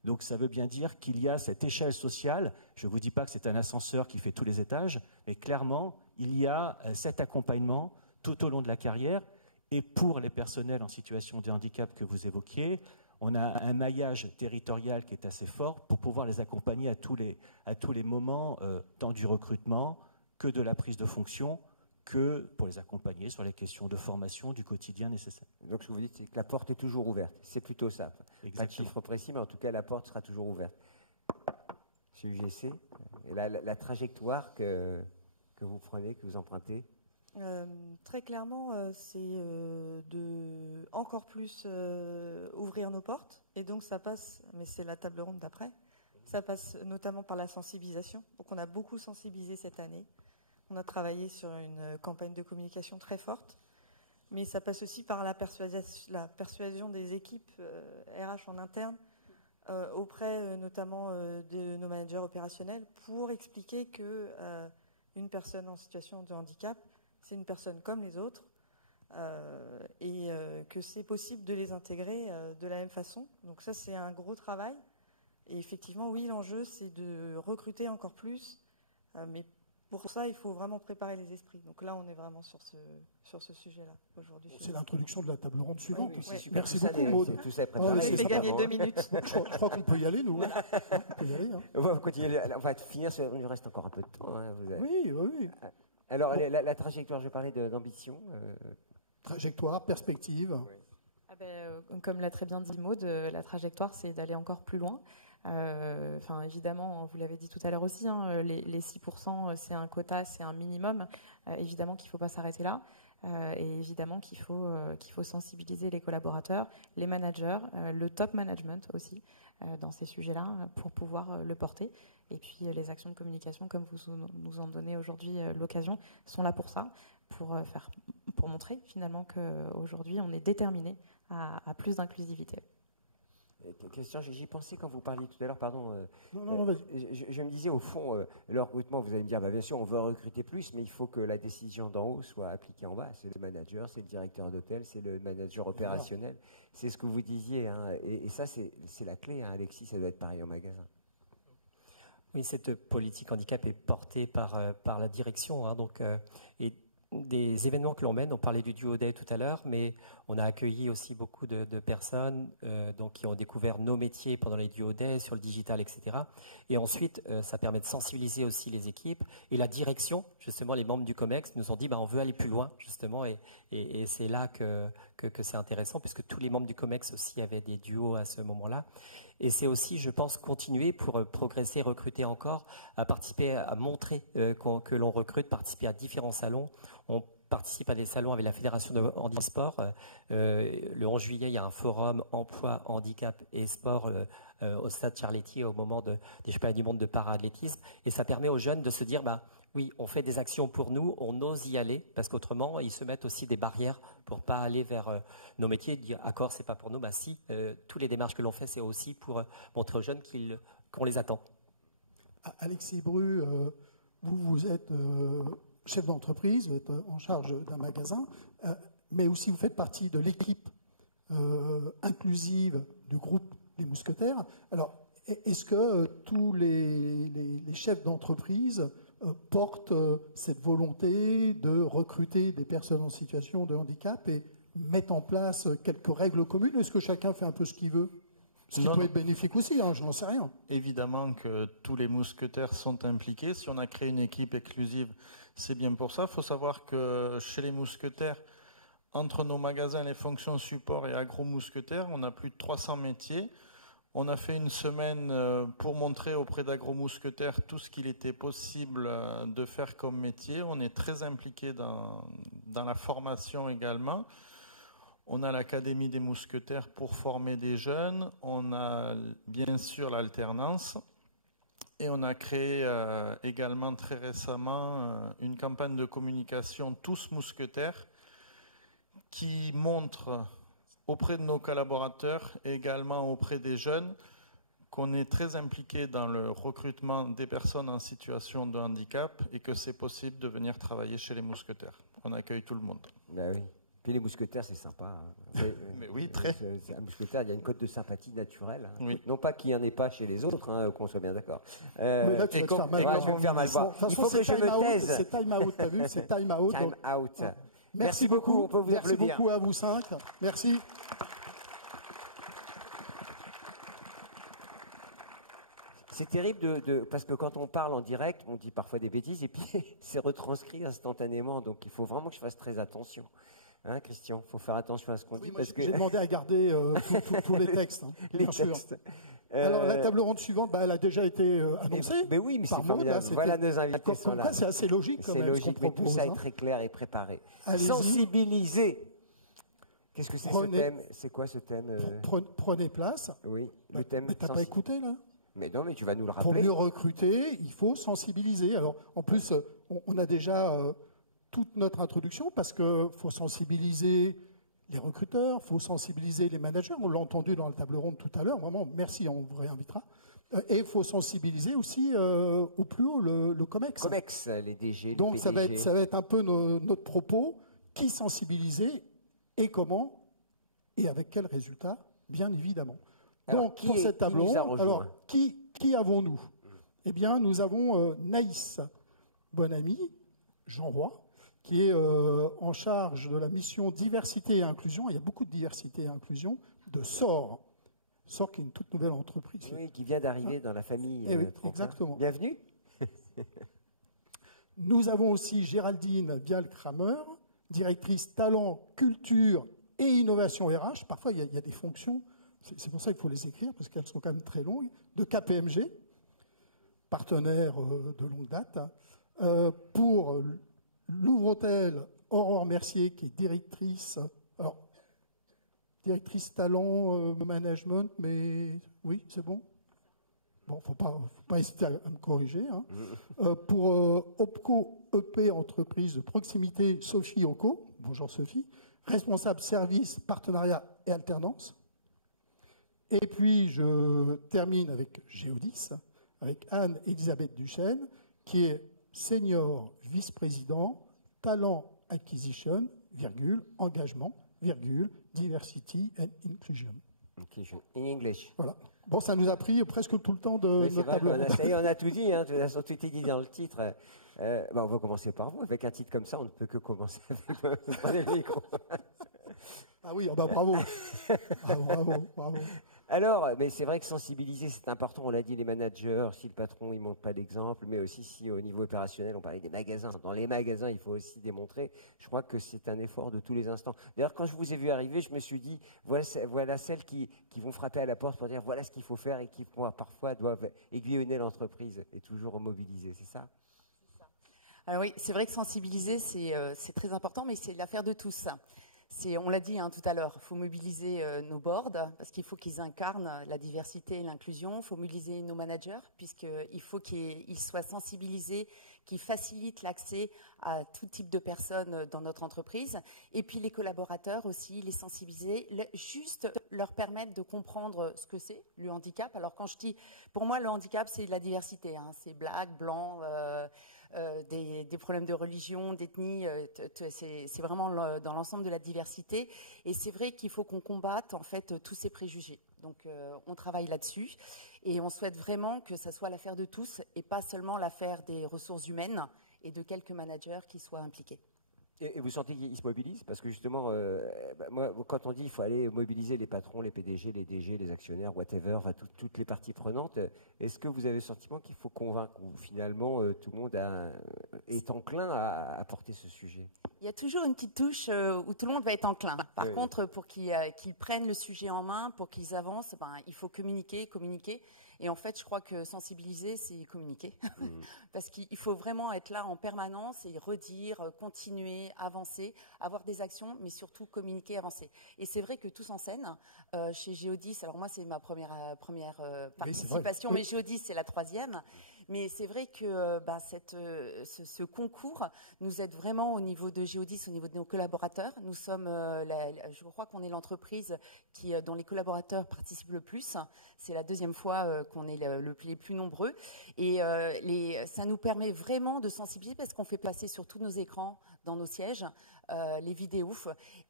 Donc ça veut bien dire qu'il y a cette échelle sociale, je ne vous dis pas que c'est un ascenseur qui fait tous les étages, mais clairement, il y a cet accompagnement tout au long de la carrière. Et pour les personnels en situation de handicap que vous évoquiez, on a un maillage territorial qui est assez fort pour pouvoir les accompagner à tous les moments, tant du recrutement que de la prise de fonction, que pour les accompagner sur les questions de formation du quotidien nécessaire. Donc ce que vous dites, c'est que la porte est toujours ouverte. C'est plutôt ça. Exactement. Pas de chiffre précis, mais en tout cas, la porte sera toujours ouverte. Chez UGC, et la trajectoire que vous prenez, que vous empruntez? Très clairement, c'est de encore plus ouvrir nos portes. Et donc ça passe, mais c'est la table ronde d'après, ça passe notamment par la sensibilisation. Donc on a beaucoup sensibilisé cette année. On a travaillé sur une campagne de communication très forte. Mais ça passe aussi par la persuasion des équipes RH en interne auprès notamment de nos managers opérationnels pour expliquer que une personne en situation de handicap, c'est une personne comme les autres et que c'est possible de les intégrer de la même façon. Donc ça, c'est un gros travail. Et effectivement, oui, l'enjeu, c'est de recruter encore plus. Mais pour ça, il faut vraiment préparer les esprits. Donc là, on est vraiment sur ce sujet-là aujourd'hui. C'est l'introduction de la table ronde suivante. Oui, Oui. Merci beaucoup, Maud. Tout ça est préparé. Ça fait gagner 2 minutes. Je crois qu'on peut y aller, nous. Voilà. On peut y aller. Hein. On va continuer. On va finir. Il nous reste encore un peu de temps. Hein, Oui. Alors, bon. la trajectoire, je parlais d'ambition. Trajectoire, perspective. Oui. Comme l'a très bien dit Maud, la trajectoire, c'est d'aller encore plus loin. Évidemment, vous l'avez dit tout à l'heure aussi, hein, les 6%, c'est un quota, c'est un minimum. Évidemment qu'il ne faut pas s'arrêter là. Et évidemment qu'il faut sensibiliser les collaborateurs, les managers, le top management aussi, dans ces sujets-là, pour pouvoir le porter. Et puis les actions de communication, comme vous nous en donnez aujourd'hui l'occasion, sont là pour ça, pour montrer finalement qu'aujourd'hui, on est déterminé à plus d'inclusivité. Question, j'y pensais quand vous parliez tout à l'heure, pardon. Non, vas-y. Je me disais, au fond, le recrutement, vous allez me dire, bien sûr, on veut recruter plus, mais il faut que la décision d'en haut soit appliquée en bas. C'est le manager, c'est le directeur d'hôtel, c'est le manager opérationnel. C'est ce que vous disiez. Hein, et ça, c'est la clé, hein, Alexis, ça doit être pareil en magasin. Oui, cette politique handicap est portée par la direction. Hein, et des événements que l'on mène, on parlait du Duo Day tout à l'heure, mais on a accueilli aussi beaucoup de personnes qui ont découvert nos métiers pendant les Duo Day, sur le digital, etc. Et ensuite, ça permet de sensibiliser aussi les équipes. Et la direction, justement, les membres du COMEX nous ont dit on veut aller plus loin, justement, et c'est là que c'est intéressant, puisque tous les membres du COMEX aussi avaient des duos à ce moment-là. Et c'est aussi, je pense, continuer pour progresser, recruter encore, à participer, à montrer que l'on recrute, participer à différents salons. On participe à des salons avec la Fédération de handisport. Le 11 juillet, il y a un forum emploi, handicap et sport au stade Charletti au moment des championnats du monde de para-athlétisme. Et ça permet aux jeunes de se dire, Oui, on fait des actions pour nous, on ose y aller, parce qu'autrement, ils se mettent aussi des barrières pour ne pas aller vers nos métiers, dire « Accord, c'est pas pour nous ». Si, toutes les démarches que l'on fait, c'est aussi pour montrer aux jeunes qu'on les attend. Alexis Bru, vous êtes chef d'entreprise, vous êtes en charge d'un magasin, mais aussi vous faites partie de l'équipe inclusive du groupe des Mousquetaires. Alors, est-ce que tous les chefs d'entreprise portent cette volonté de recruter des personnes en situation de handicap et mettent en place quelques règles communes? Est-ce que chacun fait un peu ce qu'il veut? Ce qui peut être bénéfique aussi, hein, je n'en sais rien. Évidemment que tous les mousquetaires sont impliqués. Si on a créé une équipe exclusive, c'est bien pour ça. Il faut savoir que chez les mousquetaires, entre nos magasins, les fonctions support et agro-mousquetaires, on a plus de 300 métiers. On a fait une semaine pour montrer auprès d'agro-mousquetaires tout ce qu'il était possible de faire comme métier. On est très impliqués dans la formation également. On a l'Académie des mousquetaires pour former des jeunes. On a bien sûr l'alternance. Et on a créé également très récemment une campagne de communication Tous mousquetaires qui montre auprès de nos collaborateurs et également auprès des jeunes qu'on est très impliqué dans le recrutement des personnes en situation de handicap et que c'est possible de venir travailler chez les mousquetaires. On accueille tout le monde. Ben oui. Puis les mousquetaires, c'est sympa. Hein. Mais oui, très. Un mousquetaire, il y a une cote de sympathie naturelle. Hein. Oui. Non pas qu'il n'y en ait pas chez les autres, hein, qu'on soit bien d'accord. Oui, là, tu vas te faire mal. Ouais, je vais me faire mal voir. Il faut que je me taise. C'est time out, t'as vu? C'est time out. Time out. Ah. Merci beaucoup. On peut vous Merci applaudir. beaucoup à vous 5. Merci. C'est terrible parce que quand on parle en direct, on dit parfois des bêtises et puis c'est retranscrit instantanément. Donc il faut vraiment que je fasse très attention. Hein, Christian, il faut faire attention à ce qu'on dit. Parce que j'ai demandé à garder tous les textes, hein, les bien sûr. textes. Alors la table ronde suivante, elle a déjà été annoncée. Mais oui, mais c'est par Maud, formidable. Voilà nos invités comme sont là. quoi, c'est assez logique quand C'est même. logique, ce qu'on mais tout propose, ça est hein. très clair et préparé. Allez-y. Sensibiliser. Qu'est-ce que c'est ce thème? C'est quoi ce thème? Prenez place. Oui, le thème. Mais t'as pas écouté là? Mais non, mais tu vas nous le Pour rappeler. mieux recruter, il faut sensibiliser. Alors, en plus, on a déjà toute notre introduction parce qu'il faut sensibiliser les recruteurs, il faut sensibiliser les managers. On l'a entendu dans la table ronde tout à l'heure. Vraiment, merci, on vous réinvitera. Et il faut sensibiliser aussi au plus haut le COMEX. COMEX, les DG, Donc, les ça PDG. va être un peu notre propos. Qui sensibiliser et comment et avec quels résultats, bien évidemment. Alors, Donc, pour cette table ronde, alors, qui avons-nous? Eh bien, nous avons Naïs Bonamy, Jean Roy, qui est en charge de la mission diversité et inclusion. Il y a beaucoup de diversité et inclusion de SOR. SOR qui est une toute nouvelle entreprise. Oui, qui vient d'arriver dans la famille. Oui, Tremplin. exactement. Bienvenue. Nous avons aussi Géraldine Vial-Kramer, directrice talent, culture et innovation RH. Parfois, il y a des fonctions, c'est pour ça qu'il faut les écrire, parce qu'elles sont quand même très longues, de KPMG, partenaire de longue date, pour Louvre-Hôtel Aurore Mercier, qui est directrice talent, management, mais oui, c'est bon. Bon, faut pas hésiter à me corriger. Hein. Pour OPCO EP entreprise de proximité, Sophie Oco. Bonjour Sophie. Responsable service, partenariat et alternance. Et puis je termine avec Géodis, avec Anne-Elisabeth Duchesne, qui est senior vice-président, talent acquisition, virgule, engagement, virgule, diversity and inclusion. Inclusion. In English. Voilà. Bon, ça nous a pris presque tout le temps de Oui, notre table ronde. On a tout dit, hein, de toute façon, tout est dit dans le titre. On va commencer par vous. Avec un titre comme ça, on ne peut que commencer avec prenez le micro. Ah oui, bravo. Bravo. Alors, mais c'est vrai que sensibiliser, c'est important. On l'a dit, les managers, si le patron ne montre pas l'exemple, mais aussi si au niveau opérationnel, on parlait des magasins. Dans les magasins, il faut aussi démontrer. Je crois que c'est un effort de tous les instants. D'ailleurs, quand je vous ai vu arriver, je me suis dit, voilà celles qui vont frapper à la porte pour dire voilà ce qu'il faut faire et qui parfois doivent aiguillonner l'entreprise et toujours mobiliser. C'est ça? Alors oui, c'est vrai que sensibiliser, c'est très important, mais c'est l'affaire de tous. On l'a dit tout à l'heure, il faut mobiliser nos boards parce qu'il faut qu'ils incarnent la diversité et l'inclusion. Il faut mobiliser nos managers puisqu'il faut qu'ils soient sensibilisés, qu'ils facilitent l'accès à tout type de personnes dans notre entreprise. Et puis les collaborateurs aussi, les sensibiliser, juste leur permettre de comprendre ce que c'est le handicap. Alors quand je dis, pour moi le handicap c'est la diversité, c'est black, blanc, des problèmes de religion, d'ethnie, c'est vraiment dans l'ensemble de la diversité. Et c'est vrai qu'il faut qu'on combatte en fait tous ces préjugés. Donc on travaille là-dessus et on souhaite vraiment que ça soit l'affaire de tous et pas seulement l'affaire des ressources humaines et de quelques managers qui soient impliqués. Et vous sentez qu'ils se mobilisent? Parce que justement, moi, quand on dit qu'il faut aller mobiliser les patrons, les PDG, les DG, les actionnaires, whatever, toutes les parties prenantes, est-ce que vous avez le sentiment qu'il faut convaincre ou finalement tout le monde est enclin à porter ce sujet? Il y a toujours une petite touche où tout le monde va être enclin. Par contre, pour qu'ils prennent le sujet en main, pour qu'ils avancent, il faut communiquer. Et en fait, je crois que sensibiliser, c'est communiquer. Parce qu'il faut vraiment être là en permanence et redire, continuer, avancer, avoir des actions, mais surtout communiquer, avancer. Et c'est vrai que Tous en scène, chez Géodis, alors moi, c'est ma première participation, mais Géodis, c'est la 3e. Mais c'est vrai que ce concours nous aide vraiment au niveau de Géodis, au niveau de nos collaborateurs. Nous sommes, je crois qu'on est l'entreprise dont les collaborateurs participent le plus. C'est la 2e fois qu'on est les plus nombreux. Et ça nous permet vraiment de sensibiliser parce qu'on fait passer sur tous nos écrans, dans nos sièges, les vidéos.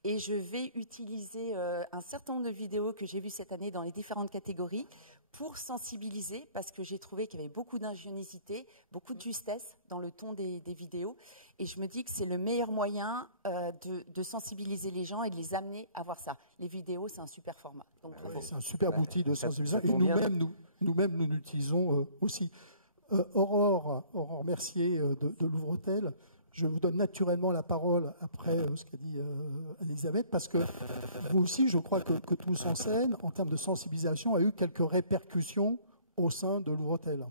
Et je vais utiliser un certain nombre de vidéos que j'ai vues cette année dans les différentes catégories pour sensibiliser, parce que j'ai trouvé qu'il y avait beaucoup d'ingéniosité, beaucoup de justesse dans le ton des vidéos. Et je me dis que c'est le meilleur moyen de sensibiliser les gens et de les amener à voir ça. Les vidéos, c'est un super format. Donc, c'est un superbe outil de sensibilisation. Et nous-mêmes, nous l'utilisons aussi. Aurore Mercier de Louvre-Hôtel, je vous donne naturellement la parole après ce qu'a dit Elisabeth, parce que vous aussi, je crois que Tous en scène, en termes de sensibilisation, a eu quelques répercussions au sein de Louvre-Hôtel.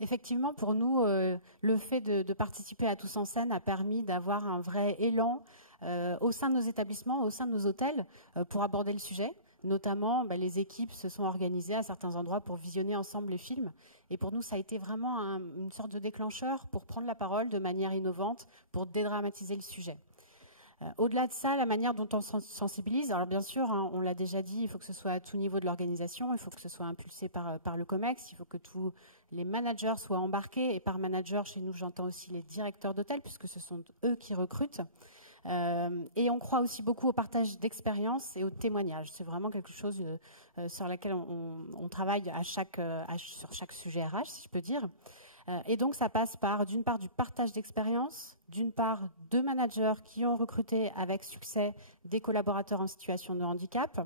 Effectivement, pour nous, le fait de participer à Tous en scène a permis d'avoir un vrai élan au sein de nos établissements, au sein de nos hôtels, pour aborder le sujet. Notamment, les équipes se sont organisées à certains endroits pour visionner ensemble les films. Et pour nous, ça a été vraiment une sorte de déclencheur pour prendre la parole de manière innovante, pour dédramatiser le sujet. Au-delà de ça, la manière dont on sensibilise, alors bien sûr, on l'a déjà dit, il faut que ce soit à tout niveau de l'organisation, il faut que ce soit impulsé par le COMEX, il faut que tous les managers soient embarqués. Et par manager, chez nous, j'entends aussi les directeurs d'hôtel, puisque ce sont eux qui recrutent. Et on croit aussi beaucoup au partage d'expériences et au témoignage. C'est vraiment quelque chose sur laquelle on travaille sur chaque sujet RH, si je peux dire. Et donc, ça passe d'une part du partage d'expériences, d'une part de managers qui ont recruté avec succès des collaborateurs en situation de handicap.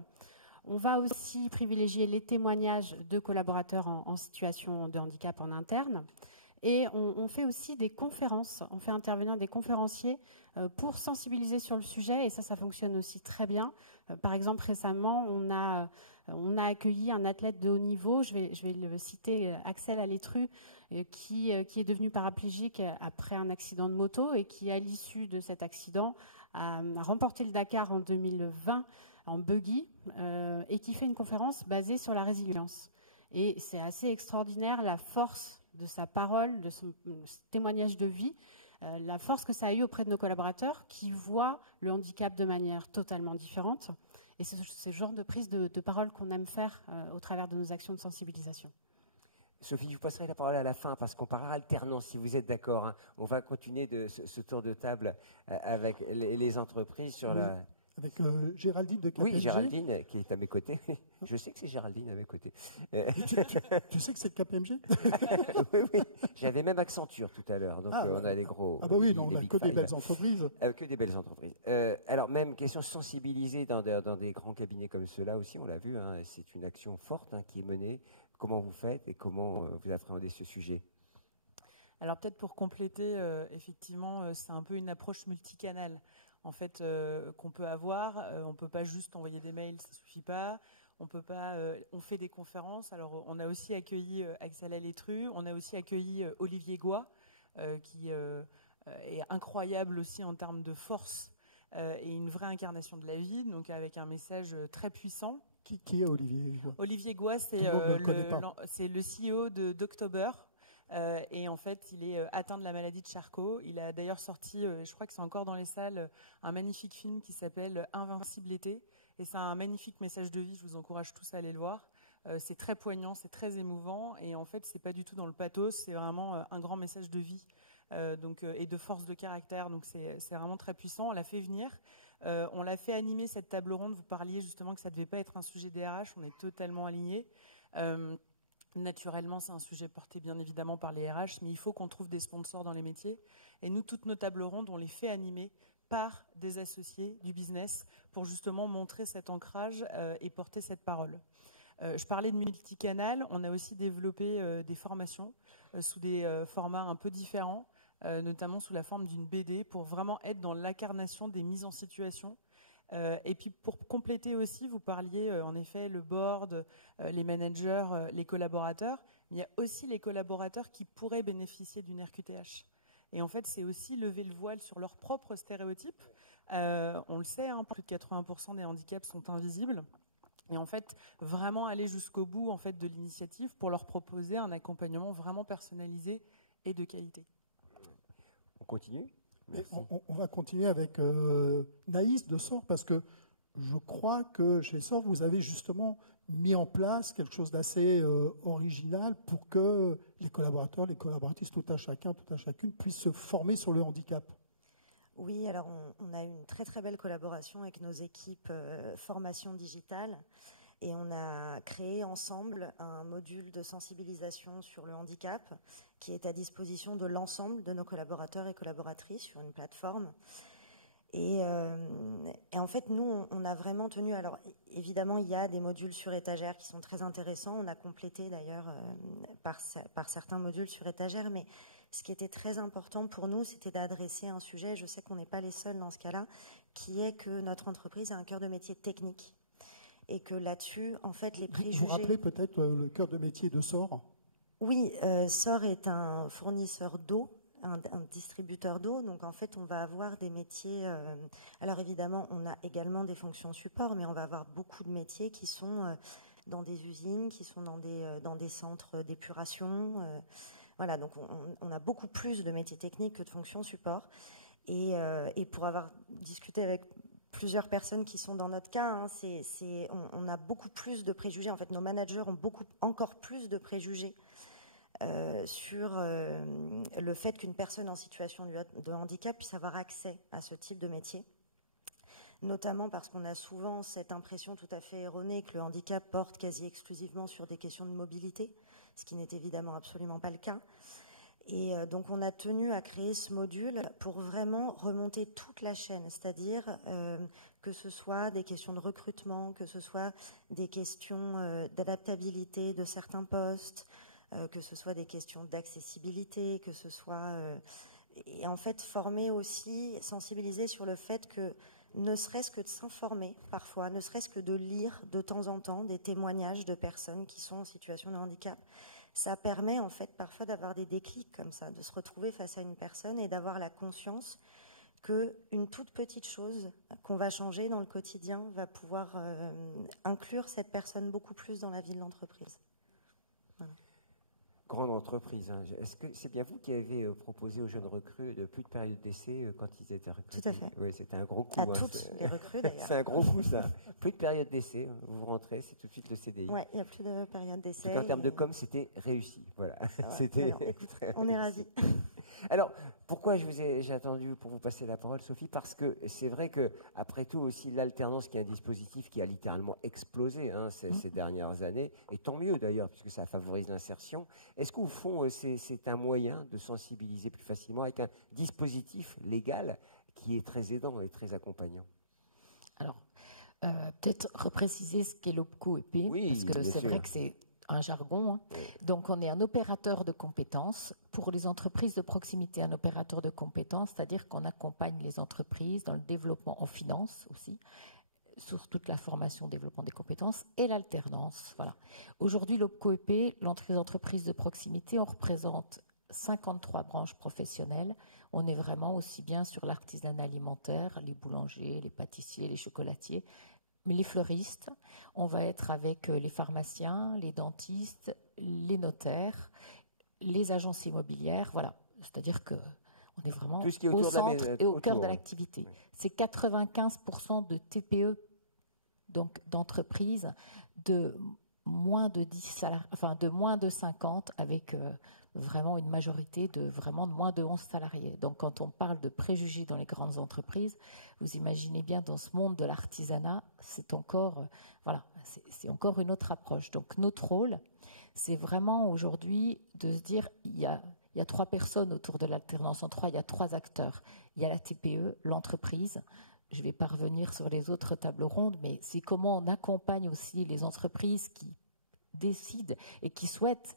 On va aussi privilégier les témoignages de collaborateurs en situation de handicap en interne. Et on fait aussi des conférences, on fait intervenir des conférenciers pour sensibiliser sur le sujet, et ça fonctionne aussi très bien. Par exemple, récemment, on a accueilli un athlète de haut niveau, je vais le citer, Axel Alétru, qui est devenu paraplégique après un accident de moto et qui, à l'issue de cet accident, a remporté le Dakar en 2020 en buggy et qui fait une conférence basée sur la résilience. Et c'est assez extraordinaire la force de sa parole, de son témoignage de vie, la force que ça a eu auprès de nos collaborateurs qui voient le handicap de manière totalement différente. Et c'est ce genre de prise de parole qu'on aime faire au travers de nos actions de sensibilisation. Sophie, je vous passerai la parole à la fin parce qu'on part alternance, si vous êtes d'accord. Hein. On va continuer ce tour de table avec les entreprises sur la... Avec Géraldine de KPMG. Oui, Géraldine qui est à mes côtés. Je sais que c'est Géraldine à mes côtés. Tu sais que c'est le KPMG? Oui. J'avais même Accenture tout à l'heure. Donc on a les gros... Ah bah oui, on n'a que des belles entreprises. Que des belles entreprises. Alors même question sensibiliser dans des grands cabinets comme ceux-là aussi, on l'a vu. Hein, c'est une action forte qui est menée. Comment vous faites et comment vous appréhendez ce sujet? Alors peut-être pour compléter, effectivement, c'est un peu une approche multicanale. En fait, qu'on peut avoir, on peut pas juste envoyer des mails, ça suffit pas. On peut pas, on fait des conférences. Alors, on a aussi accueilli Axel Alétru, on a aussi accueilli Olivier Goy, qui est incroyable aussi en termes de force et une vraie incarnation de la vie, donc avec un message très puissant. Qui est Olivier Goy? Olivier Goy, c'est le CEO de d'October. Et en fait, il est atteint de la maladie de Charcot. Il a d'ailleurs sorti, je crois que c'est encore dans les salles, un magnifique film qui s'appelle Invincible été. Et c'est un magnifique message de vie. Je vous encourage tous à aller le voir. C'est très poignant, c'est très émouvant. Et en fait, c'est pas du tout dans le pathos. C'est vraiment un grand message de vie et de force de caractère. Donc c'est vraiment très puissant. On l'a fait venir. On l'a fait animer cette table ronde. Vous parliez justement que ça devait pas être un sujet DRH. On est totalement alignés. Naturellement, c'est un sujet porté bien évidemment par les RH, mais il faut qu'on trouve des sponsors dans les métiers. Et nous, toutes nos tables rondes, on les fait animer par des associés du business pour justement montrer cet ancrage et porter cette parole. Je parlais de multicanal, on a aussi développé des formations sous des formats un peu différents, notamment sous la forme d'une BD pour vraiment être dans l'incarnation des mises en situation. Et puis pour compléter aussi, vous parliez en effet le board, les managers, les collaborateurs, mais il y a aussi les collaborateurs qui pourraient bénéficier d'une RQTH. Et en fait, c'est aussi lever le voile sur leurs propres stéréotypes. On le sait, plus de 80% des handicaps sont invisibles. Et en fait, vraiment aller jusqu'au bout en fait, de l'initiative pour leur proposer un accompagnement vraiment personnalisé et de qualité. On continue ? On va continuer avec Naïs de SOR, parce que je crois que chez SOR, vous avez justement mis en place quelque chose d'assez original pour que les collaborateurs, les collaboratrices, tout à chacun, tout à chacune, puissent se former sur le handicap. Oui, alors on a une très très belle collaboration avec nos équipes formation digitale. Et on a créé ensemble un module de sensibilisation sur le handicap qui est à disposition de l'ensemble de nos collaborateurs et collaboratrices sur une plateforme. Et en fait, nous, on a vraiment tenu... Alors, évidemment, il y a des modules sur étagère qui sont très intéressants. On a complété, d'ailleurs, par certains modules sur étagère. Mais ce qui était très important pour nous, c'était d'adresser un sujet, je sais qu'on n'est pas les seuls dans ce cas-là, qui est que notre entreprise a un cœur de métier technique. Et que là-dessus, en fait, les préjugés... Vous rappelez peut-être le cœur de métier de SOR ? Oui, SOR est un fournisseur d'eau, un distributeur d'eau. Donc, en fait, on va avoir des métiers... alors, évidemment, on a également des fonctions support, mais on va avoir beaucoup de métiers qui sont dans des usines, qui sont dans des centres d'épuration. Voilà, donc on a beaucoup plus de métiers techniques que de fonctions support. Et pour avoir discuté avec plusieurs personnes qui sont dans notre cas, on a beaucoup plus de préjugés. En fait, nos managers ont encore plus de préjugés sur le fait qu'une personne en situation de handicap puisse avoir accès à ce type de métier. Notamment parce qu'on a souvent cette impression tout à fait erronée que le handicap porte quasi exclusivement sur des questions de mobilité, ce qui n'est évidemment absolument pas le cas. Et donc on a tenu à créer ce module pour vraiment remonter toute la chaîne, c'est-à-dire que ce soit des questions de recrutement, que ce soit des questions d'adaptabilité de certains postes, que ce soit des questions d'accessibilité, que ce soit... et en fait former aussi, sensibiliser sur le fait que ne serait-ce que de s'informer parfois, ne serait-ce que de lire de temps en temps des témoignages de personnes qui sont en situation de handicap, ça permet en fait parfois d'avoir des déclics comme ça, de se retrouver face à une personne et d'avoir la conscience qu'une toute petite chose qu'on va changer dans le quotidien va pouvoir inclure cette personne beaucoup plus dans la vie de l'entreprise. Voilà. Grande entreprise. Hein. Est-ce que c'est bien vous qui avez proposé aux jeunes recrues de plus de période d'essai quand ils étaient recrutés? Tout à fait. Oui, c'était un gros coup. À toutes les recrues d'ailleurs. C'est un gros coup ça. Plus de période d'essai, vous rentrez, c'est tout de suite le CDI. Oui, il n'y a plus de période d'essai. En termes de com, c'était réussi. Voilà. Ouais, c'était. Alors, écoute, on est ravis. Alors, pourquoi j'ai attendu pour vous passer la parole, Sophie? Parce que c'est vrai que, après tout, aussi, l'alternance, qui est un dispositif qui a littéralement explosé ces dernières années, et tant mieux d'ailleurs, puisque ça favorise l'insertion. Est-ce qu'au fond, c'est un moyen de sensibiliser plus facilement avec un dispositif légal qui est très aidant et très accompagnant? Alors, peut-être repréciser ce qu'est l'OPCO-EP, parce que c'est vrai que c'est un jargon. Hein. Donc, on est un opérateur de compétences. Pour les entreprises de proximité, un opérateur de compétences, c'est-à-dire qu'on accompagne les entreprises dans le développement en finance aussi, sur toute la formation, développement des compétences et l'alternance. Voilà. Aujourd'hui, l'OPCO-EP, l'entreprise de proximité, on représente 53 branches professionnelles. On est vraiment aussi bien sur l'artisanat alimentaire, les boulangers, les pâtissiers, les chocolatiers, mais les fleuristes. On va être avec les pharmaciens, les dentistes, les notaires, les agences immobilières. Voilà, c'est-à-dire que on est vraiment au centre et au cœur de l'activité. Oui. C'est 95% de TPE, donc d'entreprises de moins de 10 salariés, enfin de moins de 50, avec vraiment une majorité de moins de 11 salariés. Donc quand on parle de préjugés dans les grandes entreprises, vous imaginez bien dans ce monde de l'artisanat, c'est encore c'est encore une autre approche. Donc notre rôle, c'est vraiment aujourd'hui de se dire il y a 3 personnes autour de l'alternance en 3, il y a 3 acteurs. Il y a la TPE, l'entreprise. Je ne vais pas revenir sur les autres tables rondes, mais c'est comment on accompagne aussi les entreprises qui décident et qui souhaitent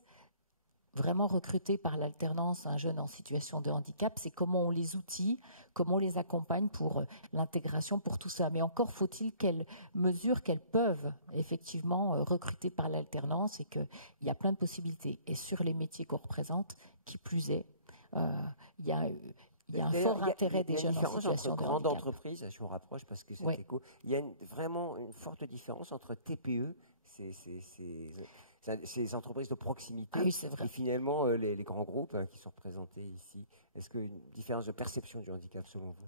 vraiment recruter par l'alternance un jeune en situation de handicap. C'est comment on les outille, comment on les accompagne pour l'intégration, pour tout ça. Mais encore faut-il qu'elles mesurent qu'elles peuvent effectivement recruter par l'alternance et qu'il y a plein de possibilités. Et sur les métiers qu'on représente, qui plus est, il y a un fort intérêt des jeunes en situation de handicap. Il y a une différence entre grandes entreprises, je me rapproche parce que c'est écho. Il y a vraiment une forte différence entre TPE, ces entreprises de proximité, et finalement les grands groupes qui sont représentés ici. Est-ce qu'il y a une différence de perception du handicap selon vous ?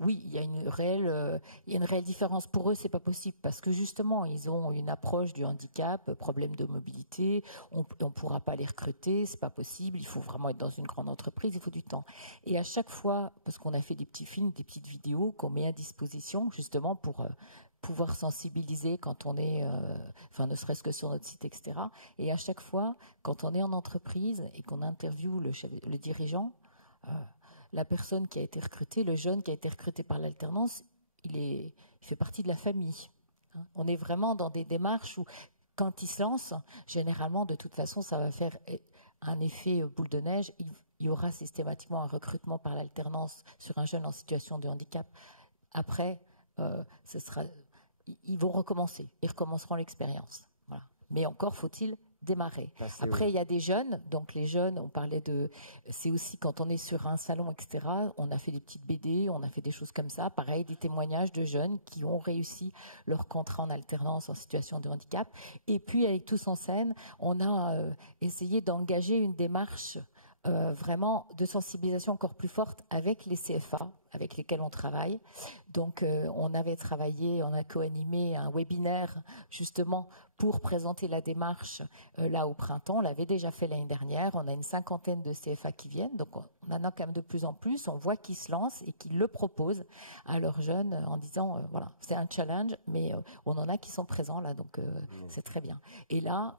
Oui, il y a une réelle différence. Pour eux, c'est pas possible parce que justement, ils ont une approche du handicap, problème de mobilité. On pourra pas les recruter, c'est pas possible. Il faut vraiment être dans une grande entreprise, il faut du temps. Et à chaque fois, parce qu'on a fait des petits films, des petites vidéos qu'on met à disposition justement pour pouvoir sensibiliser quand on est, ne serait-ce que sur notre site, etc. Et à chaque fois, quand on est en entreprise et qu'on interviewe le dirigeant, la personne qui a été recrutée, le jeune qui a été recruté par l'alternance, il fait partie de la famille. On est vraiment dans des démarches où, quand il se lance, généralement, de toute façon, ça va faire un effet boule de neige. Il y aura systématiquement un recrutement par l'alternance sur un jeune en situation de handicap. Après, ils vont recommencer. Ils recommenceront l'expérience. Voilà. Mais encore faut-il démarrer. Après, il y a des jeunes. Donc, les jeunes, on parlait c'est aussi quand on est sur un salon, etc. On a fait des petites BD, on a fait des choses comme ça. Pareil, des témoignages de jeunes qui ont réussi leur contrat en alternance en situation de handicap. Et puis, avec Tous en scène, on a essayé d'engager une démarche vraiment de sensibilisation encore plus forte avec les CFA, avec lesquels on travaille. Donc, on a co-animé un webinaire justement pour présenter la démarche là au printemps. On l'avait déjà fait l'année dernière. On a une 50aine de CFA qui viennent. Donc, on en a quand même de plus en plus. On voit qu'ils se lancent et qu'ils le proposent à leurs jeunes en disant, voilà, c'est un challenge, mais on en a qui sont présents là. Donc, c'est très bien. Et là,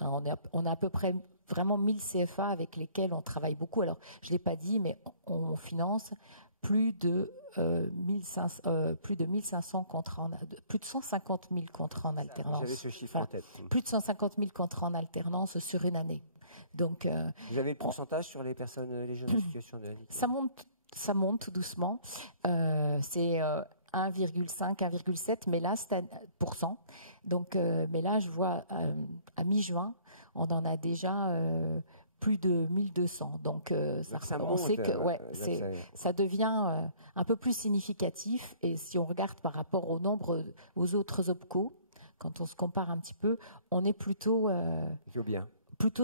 on a à peu près vraiment 1000 CFA avec lesquels on travaille beaucoup. Alors, je ne l'ai pas dit, mais on finance plus de 1500 contrats, plus de 150 000 contrats en alternance. J'avais ce chiffre en tête. Plus de 150 000 contrats en alternance sur une année. Donc, vous avez le pourcentage sur les jeunes en situation de handicap ? Ça monte tout doucement. C'est 1,5, 1,7, mais là, c'est %. Donc, mais là, je vois à mi-juin, on en a déjà plus de 1200. Donc, on sait que ça devient un peu plus significatif. Et si on regarde par rapport au nombre aux autres OPCO, quand on se compare un petit peu, on est plutôt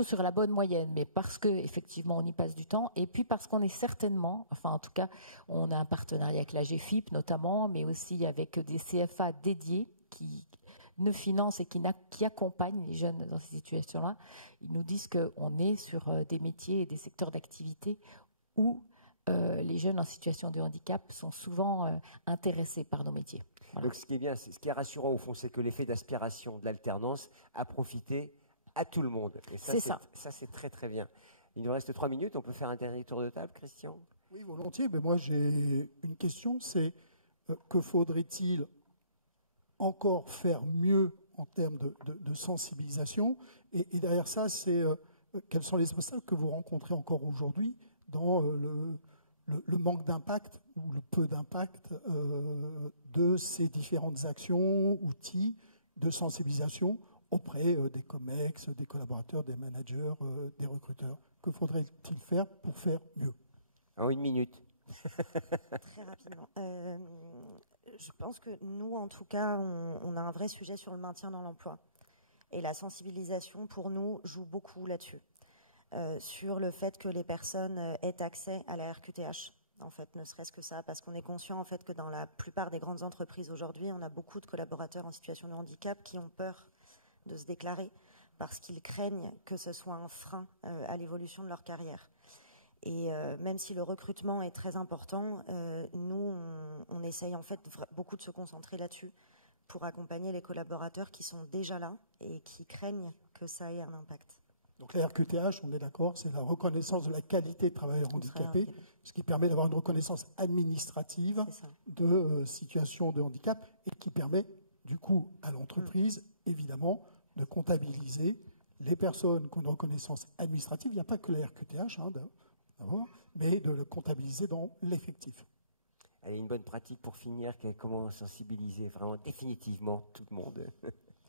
sur la bonne moyenne, mais parce que effectivement on y passe du temps, et puis parce qu'on est certainement, en tout cas, on a un partenariat avec la GFIP notamment, mais aussi avec des CFA dédiés qui ne financent et qui accompagnent les jeunes dans ces situations-là. Ils nous disent qu'on est sur des métiers et des secteurs d'activité où les jeunes en situation de handicap sont souvent intéressés par nos métiers. Voilà. Donc ce qui est bien, ce qui est rassurant au fond, c'est que l'effet d'aspiration de l'alternance a profité à tout le monde. Et ça, c'est très très bien. Il nous reste 3 minutes, on peut faire un dernier tour de table, Christian ? Oui, volontiers, mais moi j'ai une question, c'est que faudrait-il encore faire mieux en termes de sensibilisation, et derrière ça, c'est quels sont les obstacles que vous rencontrez encore aujourd'hui dans le manque d'impact ou le peu d'impact de ces différentes actions, outils de sensibilisation auprès des COMEX, des collaborateurs, des managers, des recruteurs. Que faudrait-il faire pour faire mieux ? En 1 minute. Très rapidement. Je pense que nous, en tout cas, on a un vrai sujet sur le maintien dans l'emploi. Et la sensibilisation, pour nous, joue beaucoup là-dessus. Sur le fait que les personnes aient accès à la RQTH. En fait, ne serait-ce que ça, parce qu'on est conscient en fait que dans la plupart des grandes entreprises aujourd'hui, on a beaucoup de collaborateurs en situation de handicap qui ont peur de se déclarer parce qu'ils craignent que ce soit un frein à l'évolution de leur carrière. Et même si le recrutement est très important, nous, on essaye en fait beaucoup de se concentrer là-dessus pour accompagner les collaborateurs qui sont déjà là et qui craignent que ça ait un impact. Donc la RQTH, on est d'accord, c'est la reconnaissance de la qualité de travailleur handicapé, ce qui permet d'avoir une reconnaissance administrative de situation de handicap et qui permet du coup à l'entreprise, évidemment, de comptabiliser les personnes qui ont une reconnaissance administrative. Il n'y a pas que la RQTH, d'abord, mais de le comptabiliser dans l'effectif. Allez, une bonne pratique pour finir, comment sensibiliser vraiment définitivement tout le monde.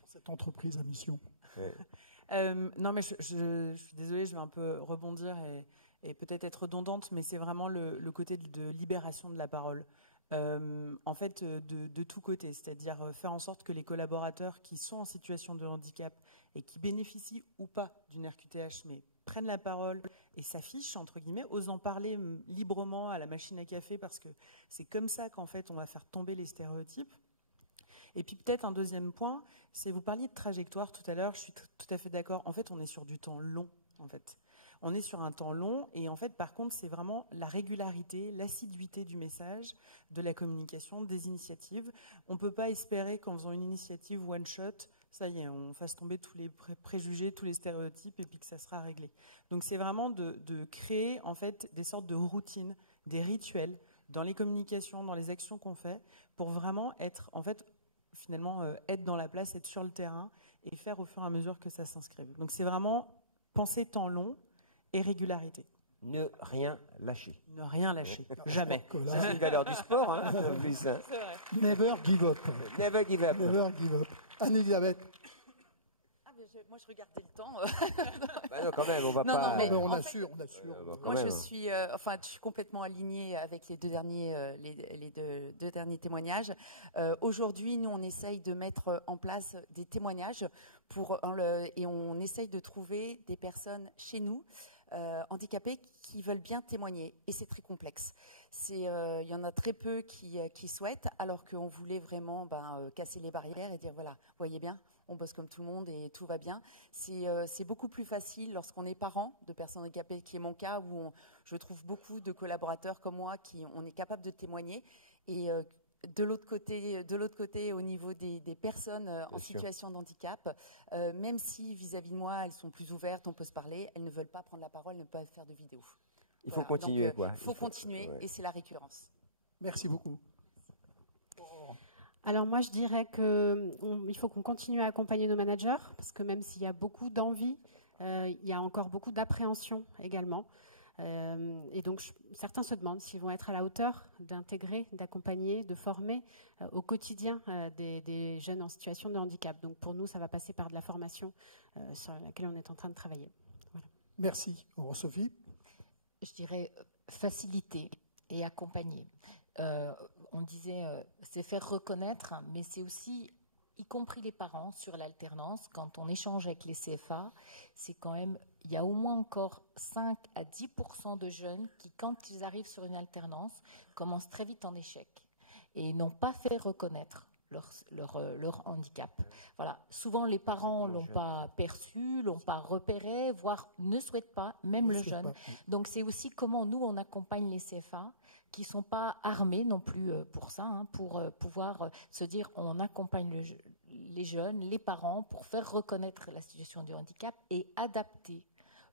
Cette entreprise à mission. Non, mais je suis désolée, je vais un peu rebondir et peut-être être redondante, mais c'est vraiment le côté de libération de la parole. En fait, de tous côtés, c'est-à-dire faire en sorte que les collaborateurs qui sont en situation de handicap et qui bénéficient ou pas d'une RQTH, mais prennent la parole et s'affichent, entre guillemets, osant parler librement à la machine à café, parce que c'est comme ça qu'en fait on va faire tomber les stéréotypes. Et puis peut-être un deuxième point, c'est, vous parliez de trajectoire tout à l'heure, je suis tout à fait d'accord. En fait, on est sur du temps long, en fait. On est sur un temps long et en fait, par contre, c'est vraiment la régularité, l'assiduité du message, de la communication, des initiatives. On ne peut pas espérer qu'en faisant une initiative one-shot, ça y est, on fasse tomber tous les préjugés, tous les stéréotypes et puis que ça sera réglé. Donc c'est vraiment de créer en fait des sortes de routines, des rituels dans les communications, dans les actions qu'on fait, pour vraiment être en fait finalement être dans la place, être sur le terrain et faire au fur et à mesure que ça s'inscrive. Donc c'est vraiment penser temps long et régularité. Ne rien lâcher. Ne rien lâcher, jamais. C'est une valeur du sport, hein, en plus. Hein. C'est vrai. Never give up. Never give up. Never give up. Anne-Elisabeth. Moi, je regardais le temps. Bah non, quand même, on va non, pas. Non, mais on assure. Moi, je suis complètement alignée avec les deux derniers témoignages. Aujourd'hui, nous, on essaye de mettre en place des témoignages et on essaye de trouver des personnes chez nous handicapés qui veulent bien témoigner, et c'est très complexe. Il y en a très peu qui souhaitent, alors qu'on voulait vraiment casser les barrières et dire voilà, vous voyez bien, on bosse comme tout le monde et tout va bien. C'est beaucoup plus facile lorsqu'on est parent de personnes handicapées, qui est mon cas, où je trouve beaucoup de collaborateurs comme moi on est capable de témoigner. Et de l'autre côté, au niveau des personnes en situation de handicap, même si vis-à-vis de moi, elles sont plus ouvertes, on peut se parler, elles ne veulent pas prendre la parole, elles ne peuvent pas faire de vidéos. Il faut continuer, quoi. Il faut continuer, et c'est la récurrence. Merci beaucoup. Alors moi, je dirais qu'il faut qu'on continue à accompagner nos managers, parce que même s'il y a beaucoup d'envie, il y a encore beaucoup d'appréhension également. Et donc, certains se demandent s'ils vont être à la hauteur d'intégrer, d'accompagner, de former au quotidien des jeunes en situation de handicap. Donc, pour nous, ça va passer par de la formation sur laquelle on est en train de travailler. Voilà. Merci. Sophie ? Je dirais faciliter et accompagner. On disait, c'est faire reconnaître, mais c'est aussi, y compris les parents, sur l'alternance, quand on échange avec les CFA, c'est quand même, il y a au moins encore 5 à 10% de jeunes qui, quand ils arrivent sur une alternance, commencent très vite en échec et n'ont pas fait reconnaître leur handicap. Voilà. Souvent, les parents l'ont pas perçu, l'ont pas repéré, voire ne souhaitent pas, même le jeune. Donc, c'est aussi comment nous, on accompagne les CFA qui ne sont pas armés non plus pour ça, pour pouvoir se dire on accompagne les jeunes, les parents, pour faire reconnaître la situation du handicap et adapter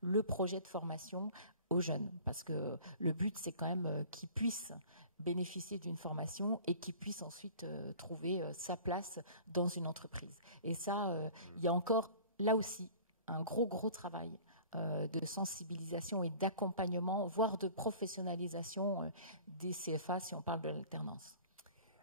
le projet de formation aux jeunes. Parce que le but, c'est quand même qu'ils puissent bénéficier d'une formation et qu'ils puissent ensuite trouver sa place dans une entreprise. Et ça, il y a encore, là aussi, un gros travail de sensibilisation et d'accompagnement, voire de professionnalisation des CFA si on parle de l'alternance.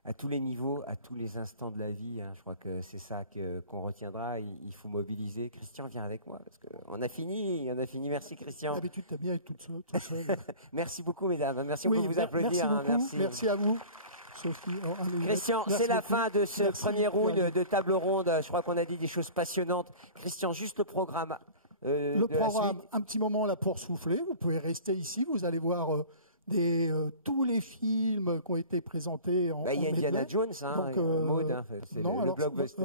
à tous les niveaux, à tous les instants de la vie. Je crois que c'est ça qu'on retiendra. Il faut mobiliser. Christian, viens avec moi, parce qu'on a fini. Merci, Christian. D'habitude, tu as bien être tout seul. Merci beaucoup, mesdames. Merci, on peut vous applaudir. Merci à vous. Sophie, Christian, c'est la fin de ce premier round de table ronde. Je crois qu'on a dit des choses passionnantes. Christian, juste le programme. Le programme, un petit moment là pour souffler. Vous pouvez rester ici. Vous allez voir tous les films qui ont été présentés en il y a Indiana Jones, Maud, c'est le blockbuster.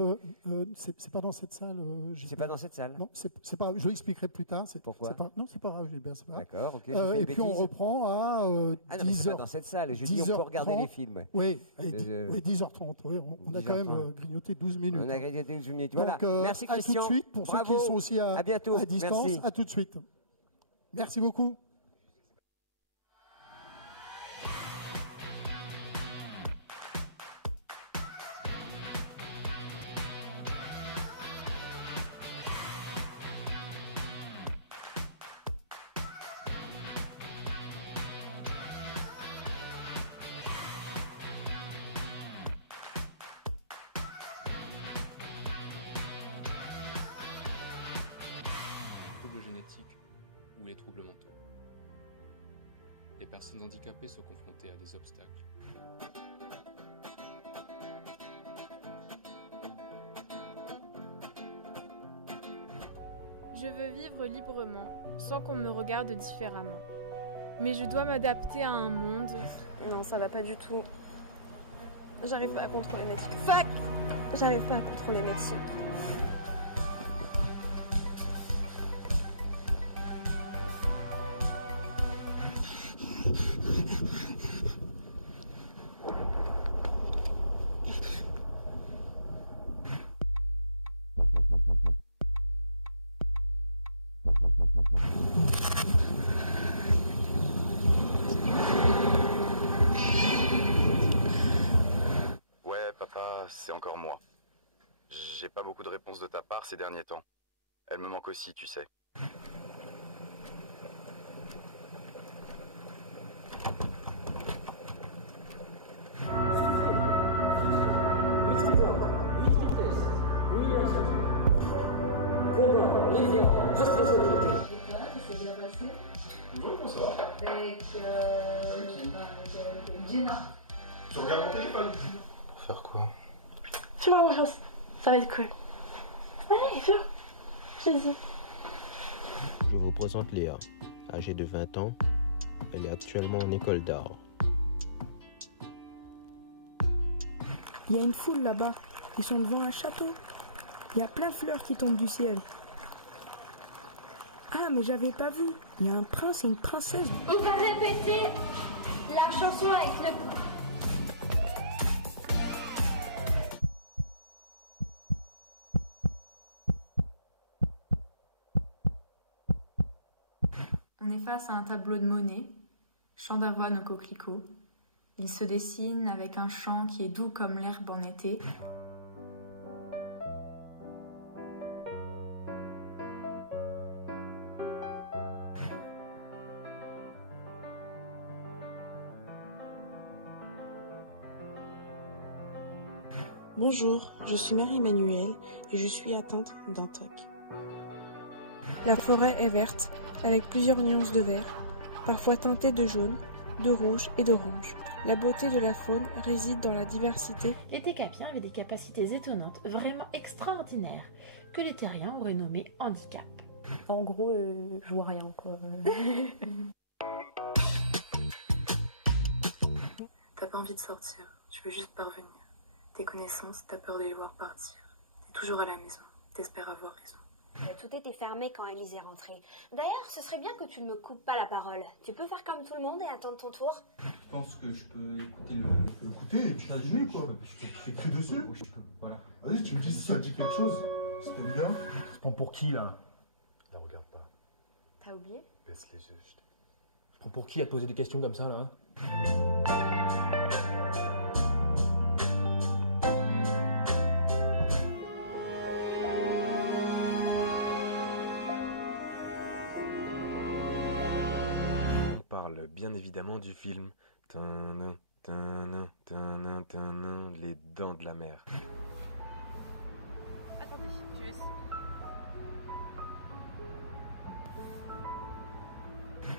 C'est pas dans cette salle. C'est pas dans cette salle. Non, c'est pas. Je l'expliquerai plus tard. Pourquoi? Non, c'est pas grave, Gilbert. C'est pas grave. D'accord. Ok. Et puis on reprend à 10h. C'est pas dans cette salle. Je dis on peut regarder les films. Oui, 10h30. Oui, on a quand même grignoté 12 minutes. On a grignoté 12 minutes. Voilà. Merci Christian. À tout de suite pour ceux qui sont aussi à distance. Merci. À tout de suite. Merci beaucoup. Les personnes handicapées sont confrontées à des obstacles. Je veux vivre librement, sans qu'on me regarde différemment. Mais je dois m'adapter à un monde... Non, ça va pas du tout. J'arrive pas à contrôler mes tics. Fuck! J'arrive pas à contrôler mes tics. Ouais, papa, c'est encore moi. J'ai pas beaucoup de réponses de ta part ces derniers temps. Elle me manque aussi, tu sais. Tu regardes mon téléphone? Pour faire quoi? Tu vas voir, ça va être cool. Ouais, viens. Vas-y. Je vous présente Léa, âgée de 20 ans. Elle est actuellement en école d'art. Il y a une foule là-bas. Ils sont devant un château. Il y a plein de fleurs qui tombent du ciel. Ah, mais j'avais pas vu. Il y a un prince et une princesse. On va répéter la chanson avec le... On est face à un tableau de Monet, chant d'avoine aux coquelicots. Il se dessine avec un chant qui est doux comme l'herbe en été. Bonjour, je suis Marie-Emmanuelle et je suis atteinte d'un TOC. La forêt est verte, avec plusieurs nuances de vert, parfois teintées de jaune, de rouge et d'orange. La beauté de la faune réside dans la diversité. Les Técapiens avaient des capacités étonnantes, vraiment extraordinaires, que les Terriens auraient nommées handicap. En gros, je vois rien, quoi. T'as pas envie de sortir, tu veux juste parvenir. Tes connaissances, t'as peur de les voir partir. T'es toujours à la maison, t'espères avoir raison. Tout était fermé quand Élise est rentrée. D'ailleurs, ce serait bien que tu ne me coupes pas la parole. Tu peux faire comme tout le monde et attendre ton tour? Je pense que je peux écouter le... Écoutez, tu t'as dit quoi? Tu fais dessus? Voilà. Vas-y, tu me dis si ça dit quelque chose. Si t'aimes bien. Tu te prends pour qui, là? La regarde pas. T'as oublié? Baisse les yeux, je te... Tu te prends pour qui à te poser des questions comme ça, là? On parle bien évidemment du film. Les dents de la mer. Attendez, je laisse.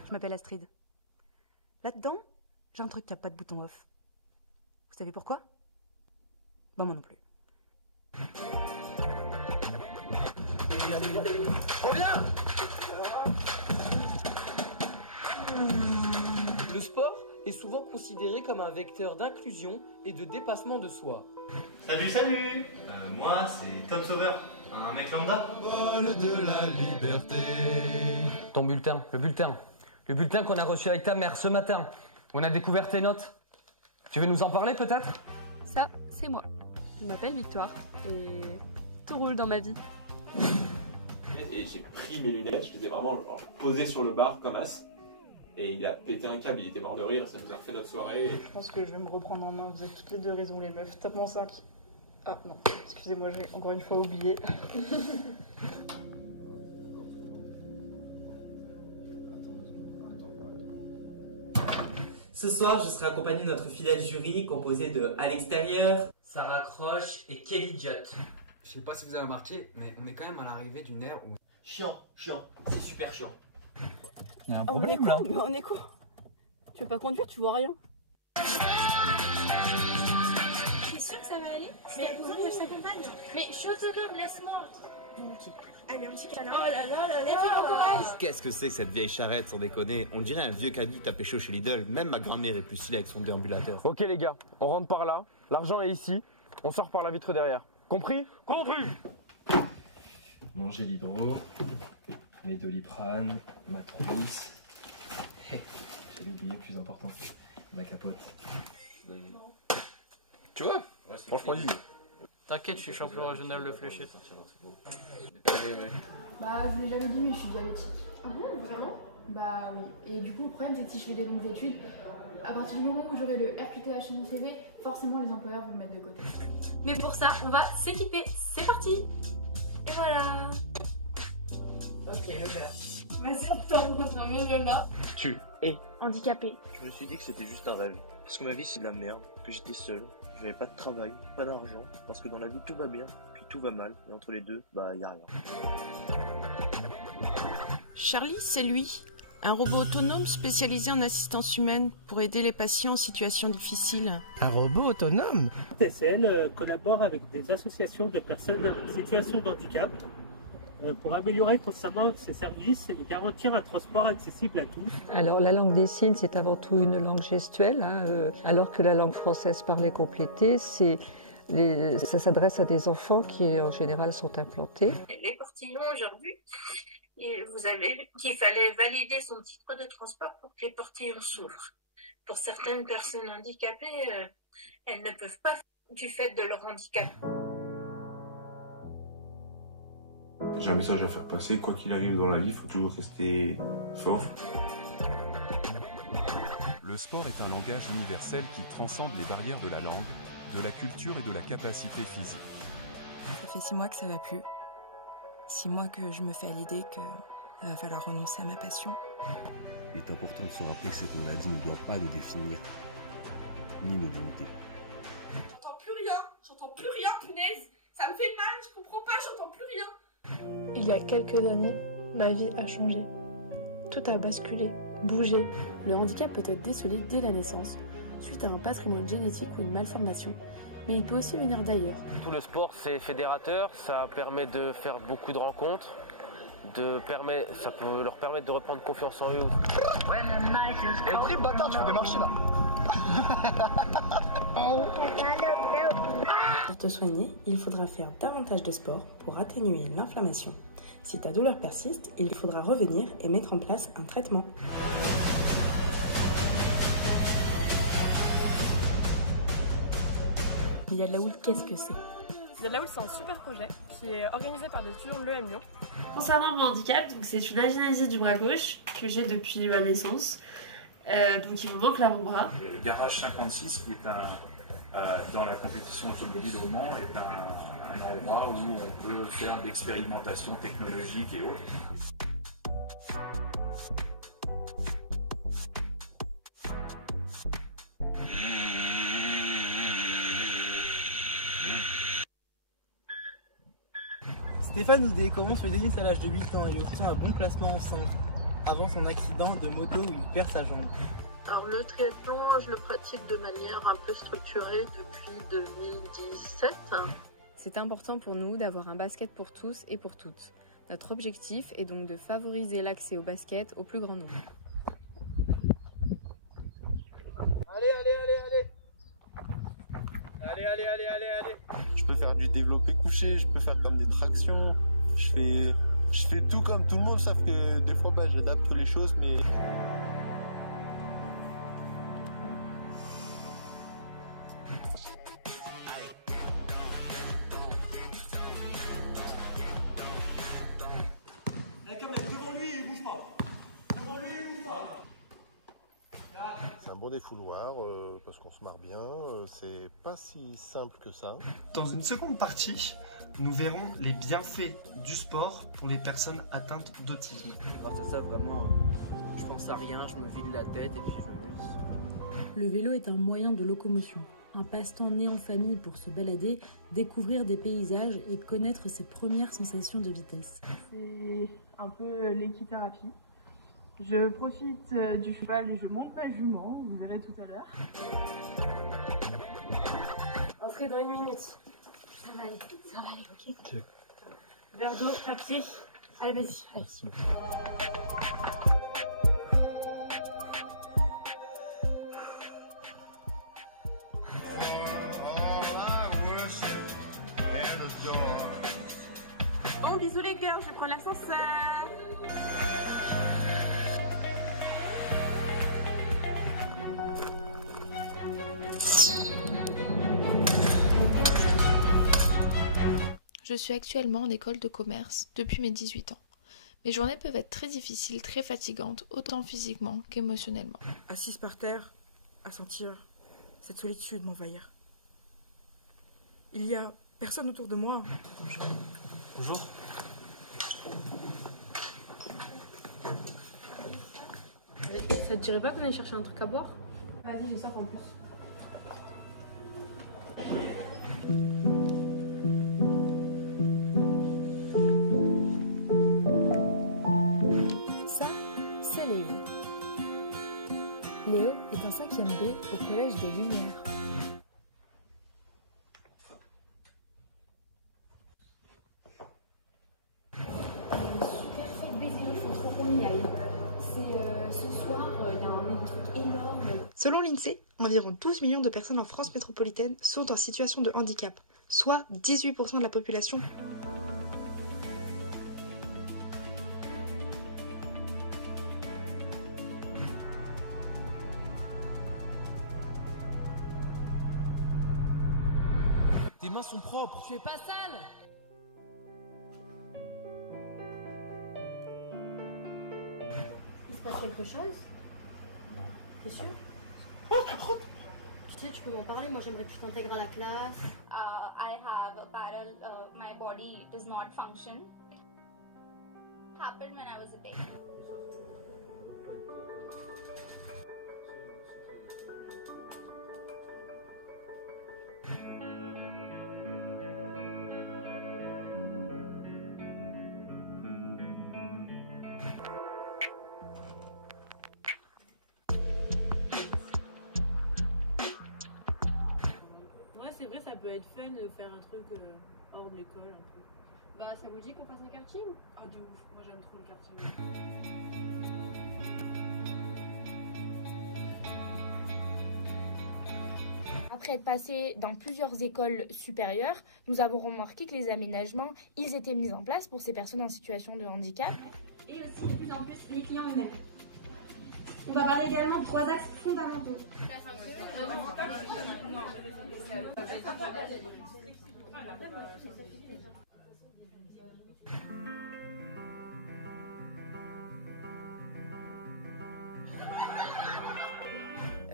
Je m'appelle Astrid. Là-dedans, j'ai un truc qui n'a pas de bouton off. Vous savez pourquoi? Bah moi non plus. Le sport est souvent considéré comme un vecteur d'inclusion et de dépassement de soi. Salut moi c'est Tom Sauveur, un mec lambda. Vol de la liberté. Ton bulletin, le bulletin qu'on a reçu avec ta mère ce matin. On a découvert tes notes. Tu veux nous en parler peut-être? Ça, c'est moi. Je m'appelle Victoire et tout roule dans ma vie. Et j'ai pris mes lunettes, je les ai vraiment posées sur le bar comme as. Et il a pété un câble, il était mort de rire, ça nous a refait notre soirée. Je pense que je vais me reprendre en main, vous avez toutes les deux raison les meufs. Top en 5. Ah non, excusez-moi, j'ai encore une fois oublié. Ce soir, je serai accompagné de notre fidèle jury composé de À l'extérieur, Sarah Croche et Kelly Jutt. Je sais pas si vous avez remarqué, mais on est quand même à l'arrivée d'une ère où... Chiant, c'est super chiant. Il y a un problème là. Mais on est quoi? Tu veux pas conduire, tu vois rien. T'es sûr que ça va aller? Mais besoin que je t'accompagne. Mais je suis autonome, laisse-moi. Bon, ok. Allez, un petit câlin. Oh là là là là. Qu'est-ce que c'est que cette vieille charrette, sans déconner? On dirait un vieux caddie tapé chaud chez Lidl. Même ma grand-mère est plus stylée avec son déambulateur. Ok les gars, on rentre par là, l'argent est ici, on sort par la vitre derrière. Compris? Compris. Manger l'hydro, les Doliprane, ma trousse. Hey, j'ai oublié le plus important, ma capote. Tu vois? Franchement, dis. T'inquiète, je suis champion régional de fléchette. Bah, je vous l'ai jamais dit, mais je suis diabétique. Ah bon, vraiment? Bah oui. Et du coup, le problème, c'est que si je fais des longues études, à partir du moment où j'aurai le RQTH sur mon CV, forcément les employeurs vont me mettre de côté. Mais pour ça, on va s'équiper. C'est parti. Et voilà. Ok, le gars. Vas-y, on t'en là. Tu es Handicapé. Je me suis dit que c'était juste un rêve. Parce que ma vie c'est de la merde, que j'étais seul, que j'avais pas de travail, pas d'argent. Parce que dans la vie tout va bien, puis tout va mal. Et entre les deux, bah y a rien. Charlie, c'est lui. Un robot autonome spécialisé en assistance humaine pour aider les patients en situation difficile. Un robot autonome? TCL collabore avec des associations de personnes en situation de handicap pour améliorer constamment ces services et garantir un transport accessible à tous. Alors la langue des signes, c'est avant tout une langue gestuelle, alors que la langue française parlée complétée, ça s'adresse à des enfants qui en général sont implantés. Les portillons aujourd'hui, vous avez vu qu'il fallait valider son titre de transport pour que les portillons s'ouvrent. Pour certaines personnes handicapées, elles ne peuvent pas du fait de leur handicap. J'ai un message à faire passer, quoi qu'il arrive dans la vie, il faut toujours rester fort. Le sport est un langage universel qui transcende les barrières de la langue, de la culture et de la capacité physique. Ça fait 6 mois que ça va plus. 6 mois que je me fais à l'idée qu'il va falloir renoncer à ma passion. Il est important de se rappeler que cette maladie ne doit pas nous définir, ni nous limiter. J'entends plus rien, punaise. Ça me fait mal, je comprends pas, j'entends plus rien. Il y a quelques années, ma vie a changé. Tout a basculé, bougé. Le handicap peut être décelé dès la naissance, suite à un patrimoine génétique ou une malformation, mais il peut aussi venir d'ailleurs. Tout le sport, c'est fédérateur, ça permet de faire beaucoup de rencontres, ça peut leur permettre de reprendre confiance en eux. Et le trip, bâtard, tu veux démarcher là? Pour te soigner, il faudra faire davantage de sport pour atténuer l'inflammation. Si ta douleur persiste, il faudra revenir et mettre en place un traitement. Il y a de la houle, qu'est-ce que c'est? Il y a de la houle, c'est un super projet qui est organisé par des étudiants de l'EM Lyon. Concernant mon handicap, c'est une agénésie du bras gauche que j'ai depuis ma naissance. Donc il me manque l'avant-bras. Le garage 56 qui est dans la compétition automobile au Mans est un endroit où on peut faire d'expérimentation technologique et autres. Stéphane Houdet commence le tennis à l'âge de 8 ans et obtient un bon classement en centre avant son accident de moto où il perd sa jambe. Alors le triathlon, je le pratique de manière un peu structurée depuis 2017. C'est important pour nous d'avoir un basket pour tous et pour toutes. Notre objectif est donc de favoriser l'accès au basket au plus grand nombre. Allez. Je peux faire du développé couché, je peux faire comme des tractions, je fais tout comme tout le monde, sauf que des fois j'adapte les choses, mais... C'est un bon défouloir parce qu'on se marre bien, c'est pas si simple que ça. Dans une seconde partie, nous verrons les bienfaits du sport pour les personnes atteintes d'autisme. Grâce à ça, vraiment, je pense à rien, je me vide la tête et puis je me glisse. Le vélo est un moyen de locomotion, un passe-temps né en famille pour se balader, découvrir des paysages et connaître ses premières sensations de vitesse. C'est un peu l'équithérapie. Je profite du cheval et je monte ma jument, vous verrez tout à l'heure. Entrez dans 1 minute. Ça va aller, ok. Verre d'eau, papier. Allez, vas-y. Allez. Bon, bisous les gars, je prends l'ascenseur. Je suis actuellement en école de commerce depuis mes 18 ans. Mes journées peuvent être très difficiles, très fatigantes, autant physiquement qu'émotionnellement. Assise par terre, à sentir cette solitude m'envahir. Il y a personne autour de moi. Bonjour. Ça te dirait pas qu'on aille chercher un truc à boire? Vas-y, j'ai soif en plus. Ça, c'est Léo. Léo est en 5e B au collège des Lumières. Selon l'INSEE, environ 12 millions de personnes en France métropolitaine sont en situation de handicap, soit 18% de la population. Tes mains sont propres. Tu es pas sale. Il se passe quelque chose? T'es sûr? Tu sais, tu peux m'en parler, moi j'aimerais que tu t'intègres à la classe. I have a my body does not function. Happened when I was a baby. Ouais, c'est vrai, ça peut être fun de faire un truc hors de l'école un peu. Bah, ça vous dit qu'on fasse un karting? Ah, de ouf, moi j'aime trop le karting. Après être passé dans plusieurs écoles supérieures, nous avons remarqué que les aménagements, ils étaient mis en place pour ces personnes en situation de handicap. Et aussi, de plus en plus, les clients eux-mêmes. On va parler également de 3 axes fondamentaux.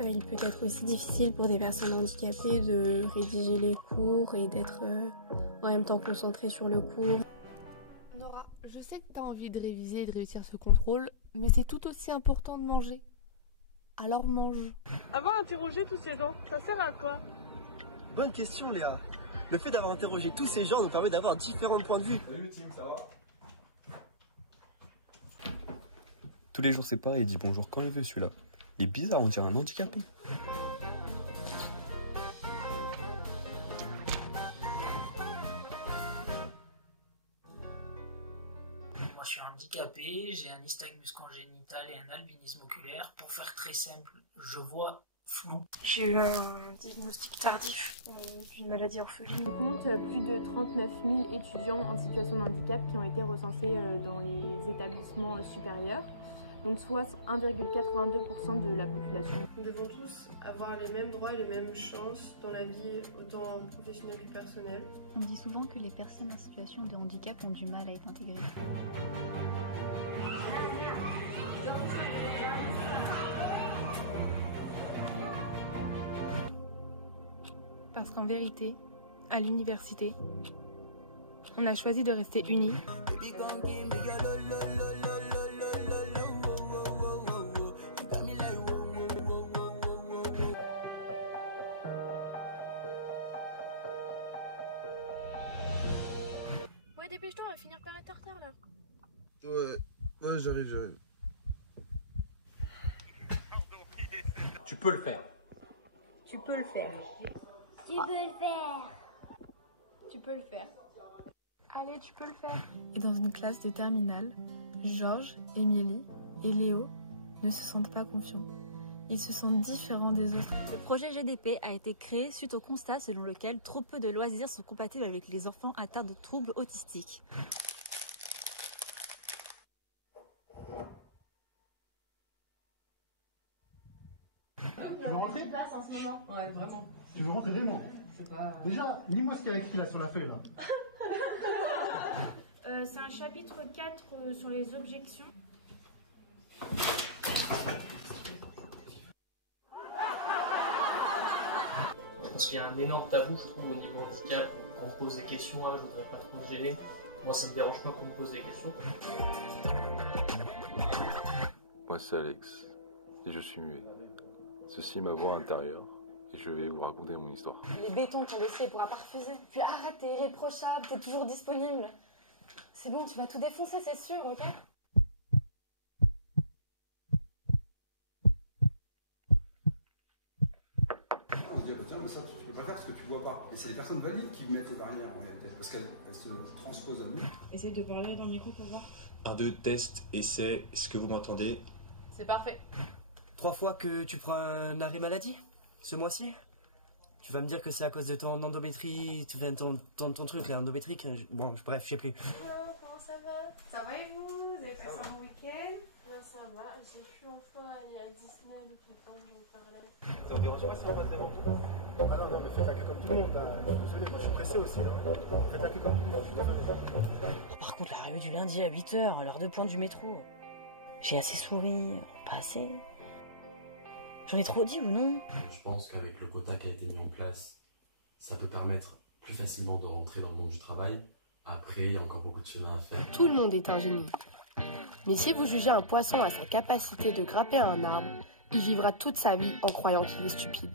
Il peut être aussi difficile pour des personnes handicapées de rédiger les cours et d'être en même temps concentré sur le cours. Nora, je sais que tu as envie de réviser et de réussir ce contrôle, mais c'est tout aussi important de manger. Alors mange. Avoir interrogé tous ces gens, ça sert à quoi? Bonne question, Léa. Le fait d'avoir interrogé tous ces gens nous permet d'avoir différents points de vue. Salut Tim, ça va? Tous les jours c'est pareil, il dit bonjour quand il veut celui-là. Il est bizarre, on dirait un handicapé. Moi je suis handicapé, j'ai un nystagmus congénital et un albinisme oculaire. Pour faire très simple, je vois flou. J'ai eu un diagnostic tardif d'une maladie orpheline. On compte plus de 39 000 étudiants en situation de handicap qui ont été recensés dans les établissements supérieurs, donc soit 1,82% de la population. Nous devons tous avoir les mêmes droits et les mêmes chances dans la vie, autant professionnelle que personnelle. On dit souvent que les personnes en situation de handicap ont du mal à être intégrées. Parce qu'en vérité, à l'université, on a choisi de rester unis. Ouais, dépêche-toi, on va finir par être en retard là. Ouais, j'arrive. Tu peux le faire. Tu peux le faire. Tu peux le faire. Tu peux le faire. Allez, tu peux le faire. Et dans une classe de terminale, Georges, Émilie et Léo ne se sentent pas confiants. Ils se sentent différents des autres. Le projet GDP a été créé suite au constat selon lequel trop peu de loisirs sont compatibles avec les enfants atteints de troubles autistiques. Tu veux rentrer? En ce moment. Ouais, vraiment. Tu veux rentrer vraiment? Déjà, lis-moi ce qu'il y a écrit là sur la feuille là. C'est un chapitre 4 sur les objections. Parce qu'il y a un énorme tabou, je trouve, au niveau handicap, qu'on me pose des questions, je voudrais pas trop me gêner. Moi, ça me dérange pas qu'on me pose des questions. Moi c'est Alex, et je suis muet. Ceci est ma voix intérieure, et je vais vous raconter mon histoire. Les bétons, ton dossier pourra pas refuser. Puis arrête, t'es irréprochable, t'es toujours disponible. C'est bon, tu vas tout défoncer, c'est sûr, ok? On se dit, bah tiens, mais ça, tu peux pas faire parce que tu vois pas. Et c'est les personnes valides qui mettent les barrières en réalité, parce qu'elles se transposent à nous. Essaye de parler dans le micro pour voir. 1, 2, test, essai, est-ce que vous m'entendez? C'est parfait. 3 fois que tu prends un arrêt maladie, ce mois-ci? Tu vas me dire que c'est à cause de ton endométrie, ton truc là, endométrique? Bon, bref, je sais plus. Hello, comment ça va? Ça va et vous? Vous avez passé un bon week-end? Bien, ça va. J'ai pu enfin aller à Disney depuis le temps que j'en parlais. Ça vous dérange pas si on passe devant vous? Ah non, mais faites la queue comme tout le monde là. Je suis désolé, moi je suis pressé aussi. Hein. Faites la queue comme tout le monde, je suis désolé. Par contre, l'arrivée du lundi à 8h, à l'heure de pointe du métro. J'ai assez souri, pas assez. J'en ai trop dit ou non? Je pense qu'avec le quota qui a été mis en place, ça peut permettre plus facilement de rentrer dans le monde du travail. Après, il y a encore beaucoup de chemin à faire. Tout le monde est un génie. Mais si vous jugez un poisson à sa capacité de grimper à un arbre, il vivra toute sa vie en croyant qu'il est stupide.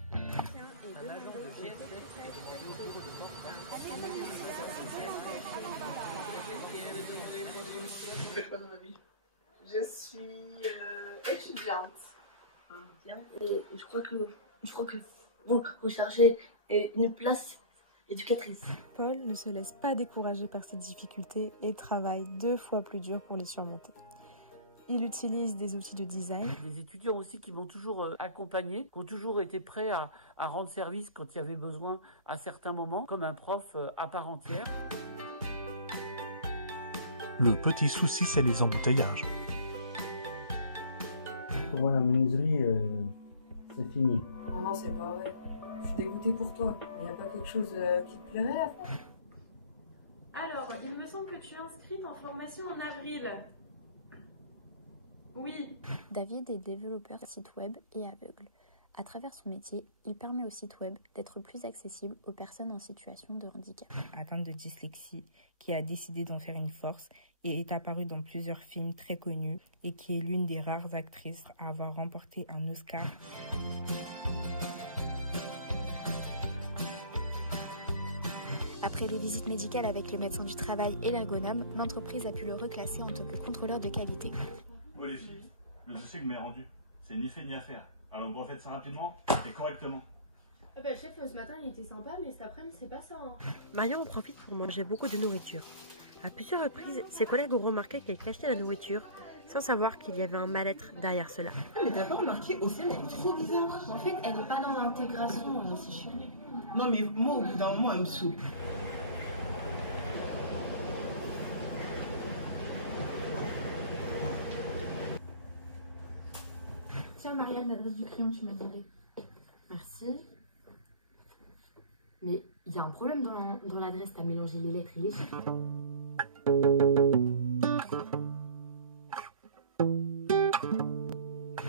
Je suis étudiante. Et je crois que vous recherchez une place éducatrice. Paul ne se laisse pas décourager par ces difficultés et travaille 2 fois plus dur pour les surmonter. Il utilise des outils de design. Des étudiants aussi qui m'ont toujours accompagné, qui ont toujours été prêts à rendre service quand il y avait besoin à certains moments, comme un prof à part entière. Le petit souci, c'est les embouteillages. Pour moi, la menuiserie, c'est fini. Non, c'est pas vrai. Je suis dégoûtée pour toi. Il n'y a pas quelque chose qui te plairait à faire? Alors, il me semble que tu es inscrite en formation en avril. Oui. David est développeur site web et aveugle. À travers son métier, il permet au site web d'être plus accessible aux personnes en situation de handicap. Atteinte de dyslexie, qui a décidé d'en faire une force et est apparue dans plusieurs films très connus et qui est l'une des rares actrices à avoir remporté un Oscar. Après des visites médicales avec le médecin du travail et l'ergonome, l'entreprise a pu le reclasser en tant que contrôleur de qualité. Bon les filles, le souci que vous m'avez rendu, c'est ni fait ni à faire. Alors vous refaites ça rapidement et correctement. Ah bah chef, ce matin il était sympa, mais cet après-midi c'est pas ça. Marion en profite pour manger beaucoup de nourriture. À plusieurs reprises, ses collègues ont remarqué qu'elle cachait la nourriture, sans savoir qu'il y avait un mal-être derrière cela. Ah mais t'as pas remarqué, Océane elle est trop bizarre. En fait, elle est pas dans l'intégration, c'est chéri. Non mais moi au bout d'un moment elle me saoule. Tiens Marianne, l'adresse du client que tu m'as demandé. Merci. Mais il y a un problème dans l'adresse, t'as mélangé les lettres et les chiffres.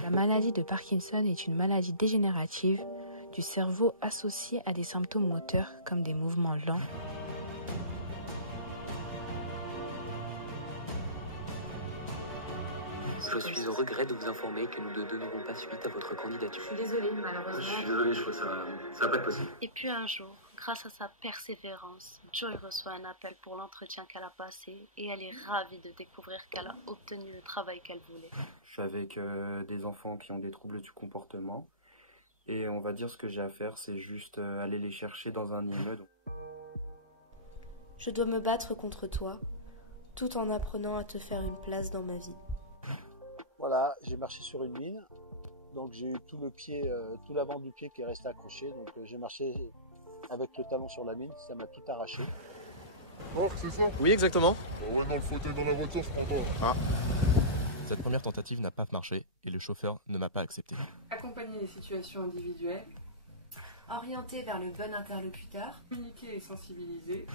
La maladie de Parkinson est une maladie dégénérative du cerveau associée à des symptômes moteurs comme des mouvements lents, Je suis au regret de vous informer que nous ne donnerons pas suite à votre candidature. Je suis désolée, malheureusement. Je suis désolé, je crois que ça va pas être possible. Et puis un jour, grâce à sa persévérance, Joy reçoit un appel pour l'entretien qu'elle a passé et elle est ravie de découvrir qu'elle a obtenu le travail qu'elle voulait. Je suis avec des enfants qui ont des troubles du comportement et on va dire ce que j'ai à faire, c'est juste aller les chercher dans un IME. Je dois me battre contre toi, tout en apprenant à te faire une place dans ma vie. Voilà, j'ai marché sur une mine, donc j'ai eu tout le pied, tout l'avant du pied qui est resté accroché, donc j'ai marché avec le talon sur la mine, ça m'a tout arraché. Oh, c'est ça? Oui, exactement. Bah ouais, dans le fauteuil, dans la voiture, je prends pas. Ah. Cette première tentative n'a pas marché et le chauffeur ne m'a pas accepté. Accompagner les situations individuelles. Orienter vers le bon interlocuteur. Communiquer et sensibiliser.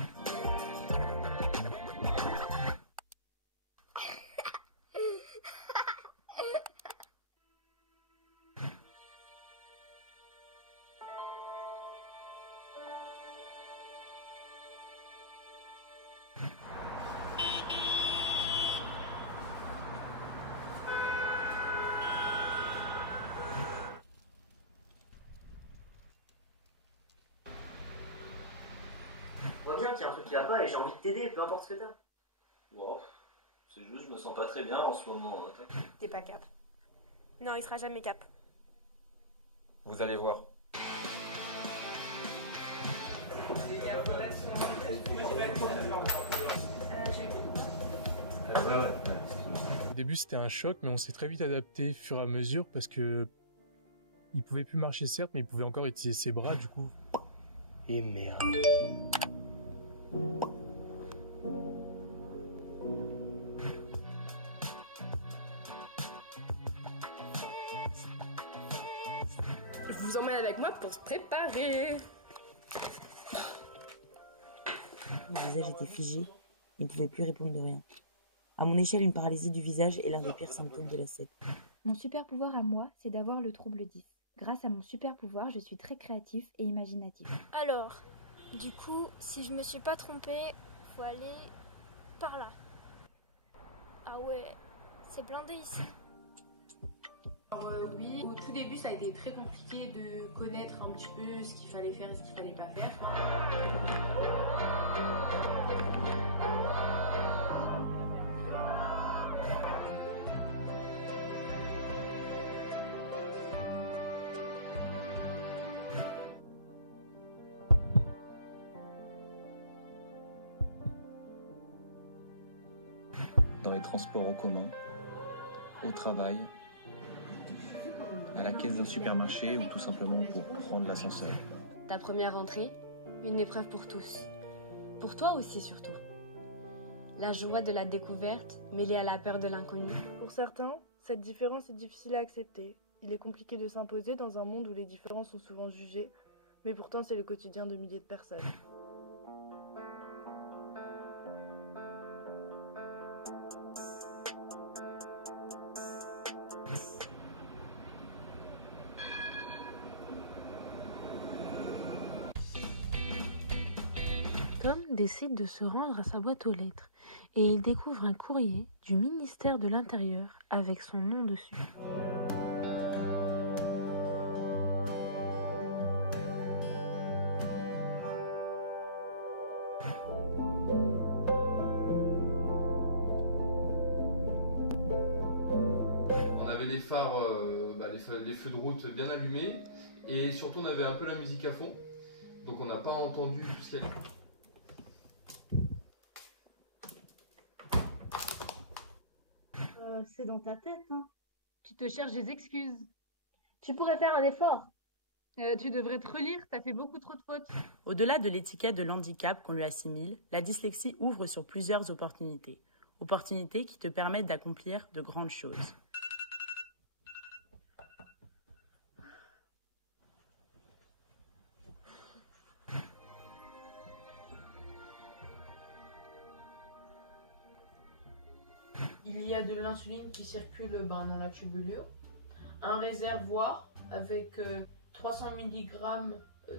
Je vois bien qu'il y a un truc qui va pas et j'ai envie de t'aider, peu importe ce que t'as. Wow, c'est juste, je me sens pas très bien en ce moment. Hein. T'es pas cap. Non, il sera jamais cap. Vous allez voir. Au début c'était un choc, mais on s'est très vite adapté au fur et à mesure parce que il pouvait plus marcher certes, mais il pouvait encore utiliser ses bras du coup. Et merde. Je vous emmène avec moi pour se préparer. Mon visage était figé, il ne pouvait plus répondre de rien. À mon échelle, une paralysie du visage est l'un des pires symptômes de la SED. Mon super pouvoir à moi, c'est d'avoir le trouble 10. Grâce à mon super pouvoir, je suis très créatif et imaginatif. Alors, du coup, si je me suis pas trompée, faut aller par là. Ah ouais, c'est blindé ici. Alors oui, au tout début ça a été très compliqué de connaître un petit peu ce qu'il fallait faire et ce qu'il fallait pas faire. Dans les transports en commun, au travail, à la caisse d'un supermarché ou tout simplement pour prendre l'ascenseur. Ta première rentrée, une épreuve pour tous. Pour toi aussi surtout. La joie de la découverte mêlée à la peur de l'inconnu. Pour certains, cette différence est difficile à accepter. Il est compliqué de s'imposer dans un monde où les différences sont souvent jugées, mais pourtant c'est le quotidien de milliers de personnes. Tom décide de se rendre à sa boîte aux lettres et il découvre un courrier du ministère de l'Intérieur avec son nom dessus. phares, les feux de route bien allumés. Et surtout, on avait un peu la musique à fond. Donc on n'a pas entendu tout ce qu'il y a. C'est dans ta tête, hein. Tu te cherches des excuses. Tu pourrais faire un effort. Tu devrais te relire, t'as fait beaucoup trop de fautes. Au-delà de l'étiquette de l'handicap qu'on lui assimile, la dyslexie ouvre sur plusieurs opportunités. Opportunités qui te permettent d'accomplir de grandes choses. Il y a de l'insuline qui circule dans la tubulure, un réservoir avec 300 mg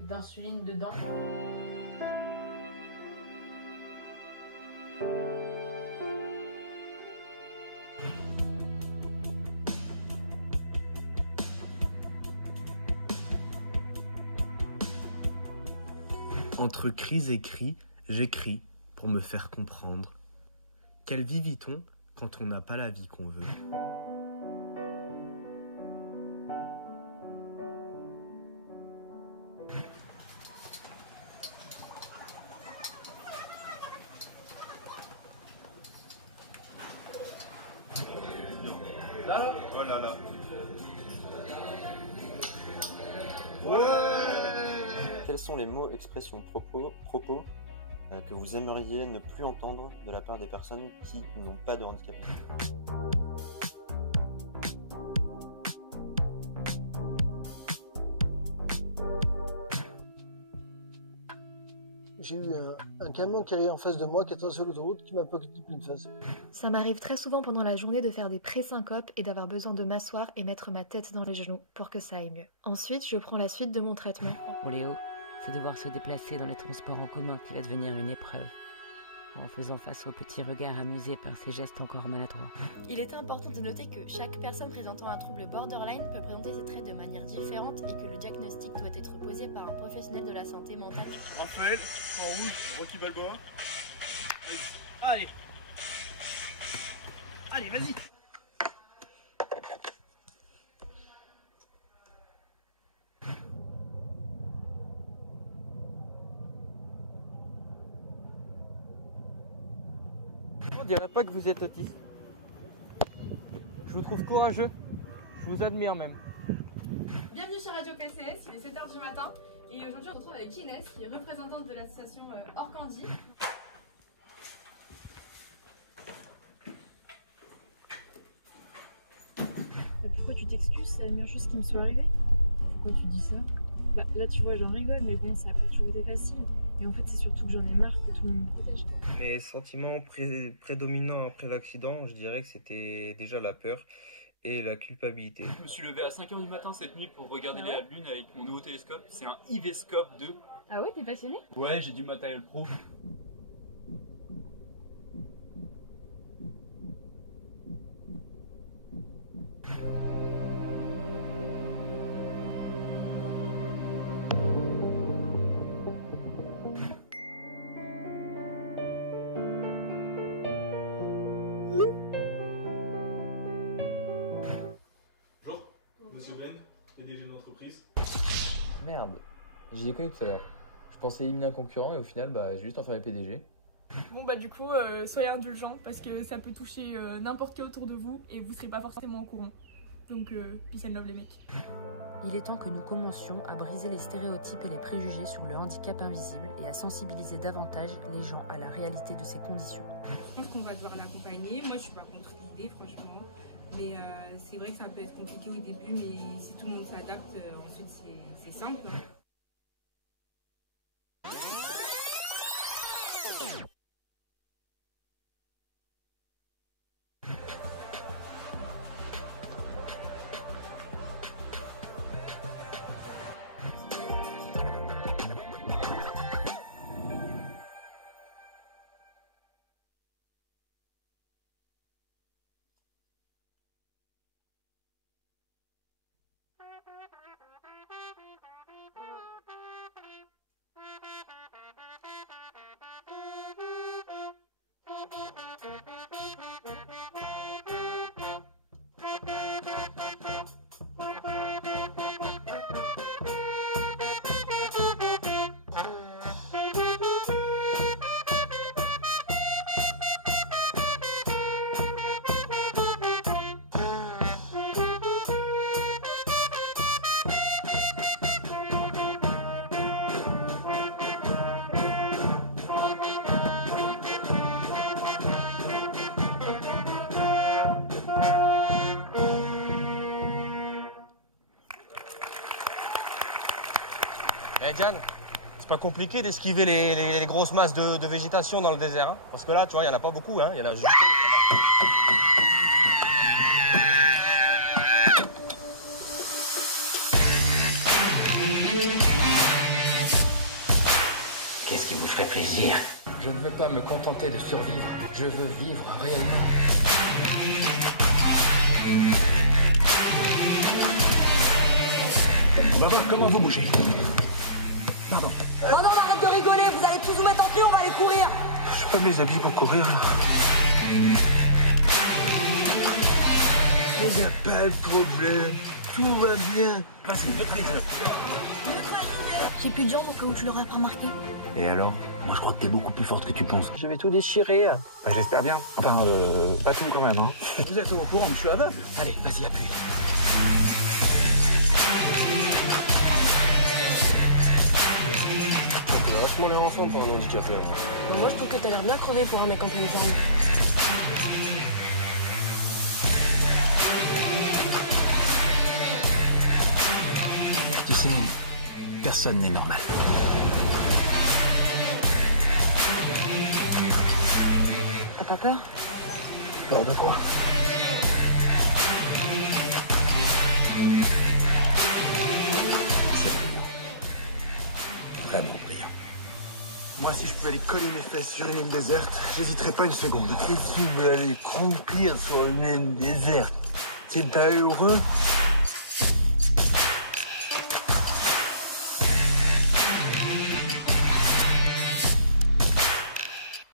d'insuline dedans. Entre cris et cris, j'écris pour me faire comprendre. Quelle vie vit-on quand on n'a pas la vie qu'on veut ? Là ? Oh là là. Quels sont les mots, expressions, propos que vous aimeriez ne plus entendre de la part des personnes qui n'ont pas de handicap? J'ai eu un camion qui arrivait en face de moi, qui était sur l'autoroute, qui m'a poqué pleine face. Ça m'arrive très souvent pendant la journée de faire des pré-syncopes et d'avoir besoin de m'asseoir et mettre ma tête dans les genoux pour que ça aille mieux. Ensuite, je prends la suite de mon traitement. Pour Léo, c'est devoir se déplacer dans les transports en commun qui va devenir une épreuve, en faisant face aux petits regards amusés par ses gestes encore maladroits. Il est important de noter que chaque personne présentant un trouble borderline peut présenter ses traits de manière différente et que le diagnostic doit être posé par un professionnel de la santé mentale. Raphaël, en rouge, Rocky Balboa. Allez. Allez, vas-y. On dirait pas que vous êtes autiste. Je vous trouve courageux. Je vous admire même. Bienvenue sur Radio PCS, il est 7h du matin et aujourd'hui on se retrouve avec Inès qui est représentante de l'association Orcandi. Pourquoi tu t'excuses? C'est la meilleure chose qui me soit arrivée. Pourquoi tu dis ça? Bah, là tu vois j'en rigole mais bon ça a pas toujours été facile. Et en fait c'est surtout que j'en ai marre que tout le monde me protège. Mes sentiments prédominants après l'accident, je dirais que c'était déjà la peur et la culpabilité. Je me suis levé à 5h du matin cette nuit pour regarder la lune avec mon nouveau télescope. C'est un Ivescope 2. Ah ouais, t'es passionné? Ouais, j'ai du matériel pro. Bonjour, monsieur Ben, PDG de l'entreprise. Merde, j'y ai connu tout à l'heure. Je pensais éliminer un concurrent et au final, j'ai juste enfermé PDG. Bon bah du coup, soyez indulgents parce que ça peut toucher n'importe qui autour de vous et vous serez pas forcément au courant. Donc peace and love les mecs. Il est temps que nous commencions à briser les stéréotypes et les préjugés sur le handicap invisible et à sensibiliser davantage les gens à la réalité de ces conditions. Je pense qu'on va devoir l'accompagner. Moi je suis pas contre l'idée franchement. Mais c'est vrai que ça peut être compliqué au début, mais si tout le monde s'adapte, ensuite c'est simple. Hein. Diane, c'est pas compliqué d'esquiver les grosses masses de végétation dans le désert. Hein, parce que là, tu vois, il n'y en a pas beaucoup. Hein, il y en a juste... Qu'est-ce qui vous ferait plaisir? Je ne veux pas me contenter de survivre. Je veux vivre réellement. On va voir comment vous bougez. Pardon. Oh non, arrête de rigoler, vous allez tous vous mettre en tenue, on va aller courir. Je pas mes habits pour courir là. Il n'y a pas de problème. Tout va bien. Vas-y, neutralise-le. J'ai plus de jambes au cas où tu l'aurais pas remarqué. Et alors? Moi je crois que t'es beaucoup plus forte que tu penses. Je vais tout déchirer. Bah, j'espère bien. Enfin, pas tout quand même, hein. Vous êtes au courant que je suis aveugle. Allez, vas-y, appuie. T'as vachement l'air en forme pour un handicapé. Bah, moi, je trouve que t'as l'air bien crevé pour un mec en pleine forme. Tu sais, personne n'est normal. T'as pas peur? Peur de quoi? C'est brillant. Vraiment brillant. Moi, si je pouvais aller coller mes fesses sur une île déserte, j'hésiterais pas une seconde. Si tu veux aller croupir sur une île déserte, t'es pas heureux?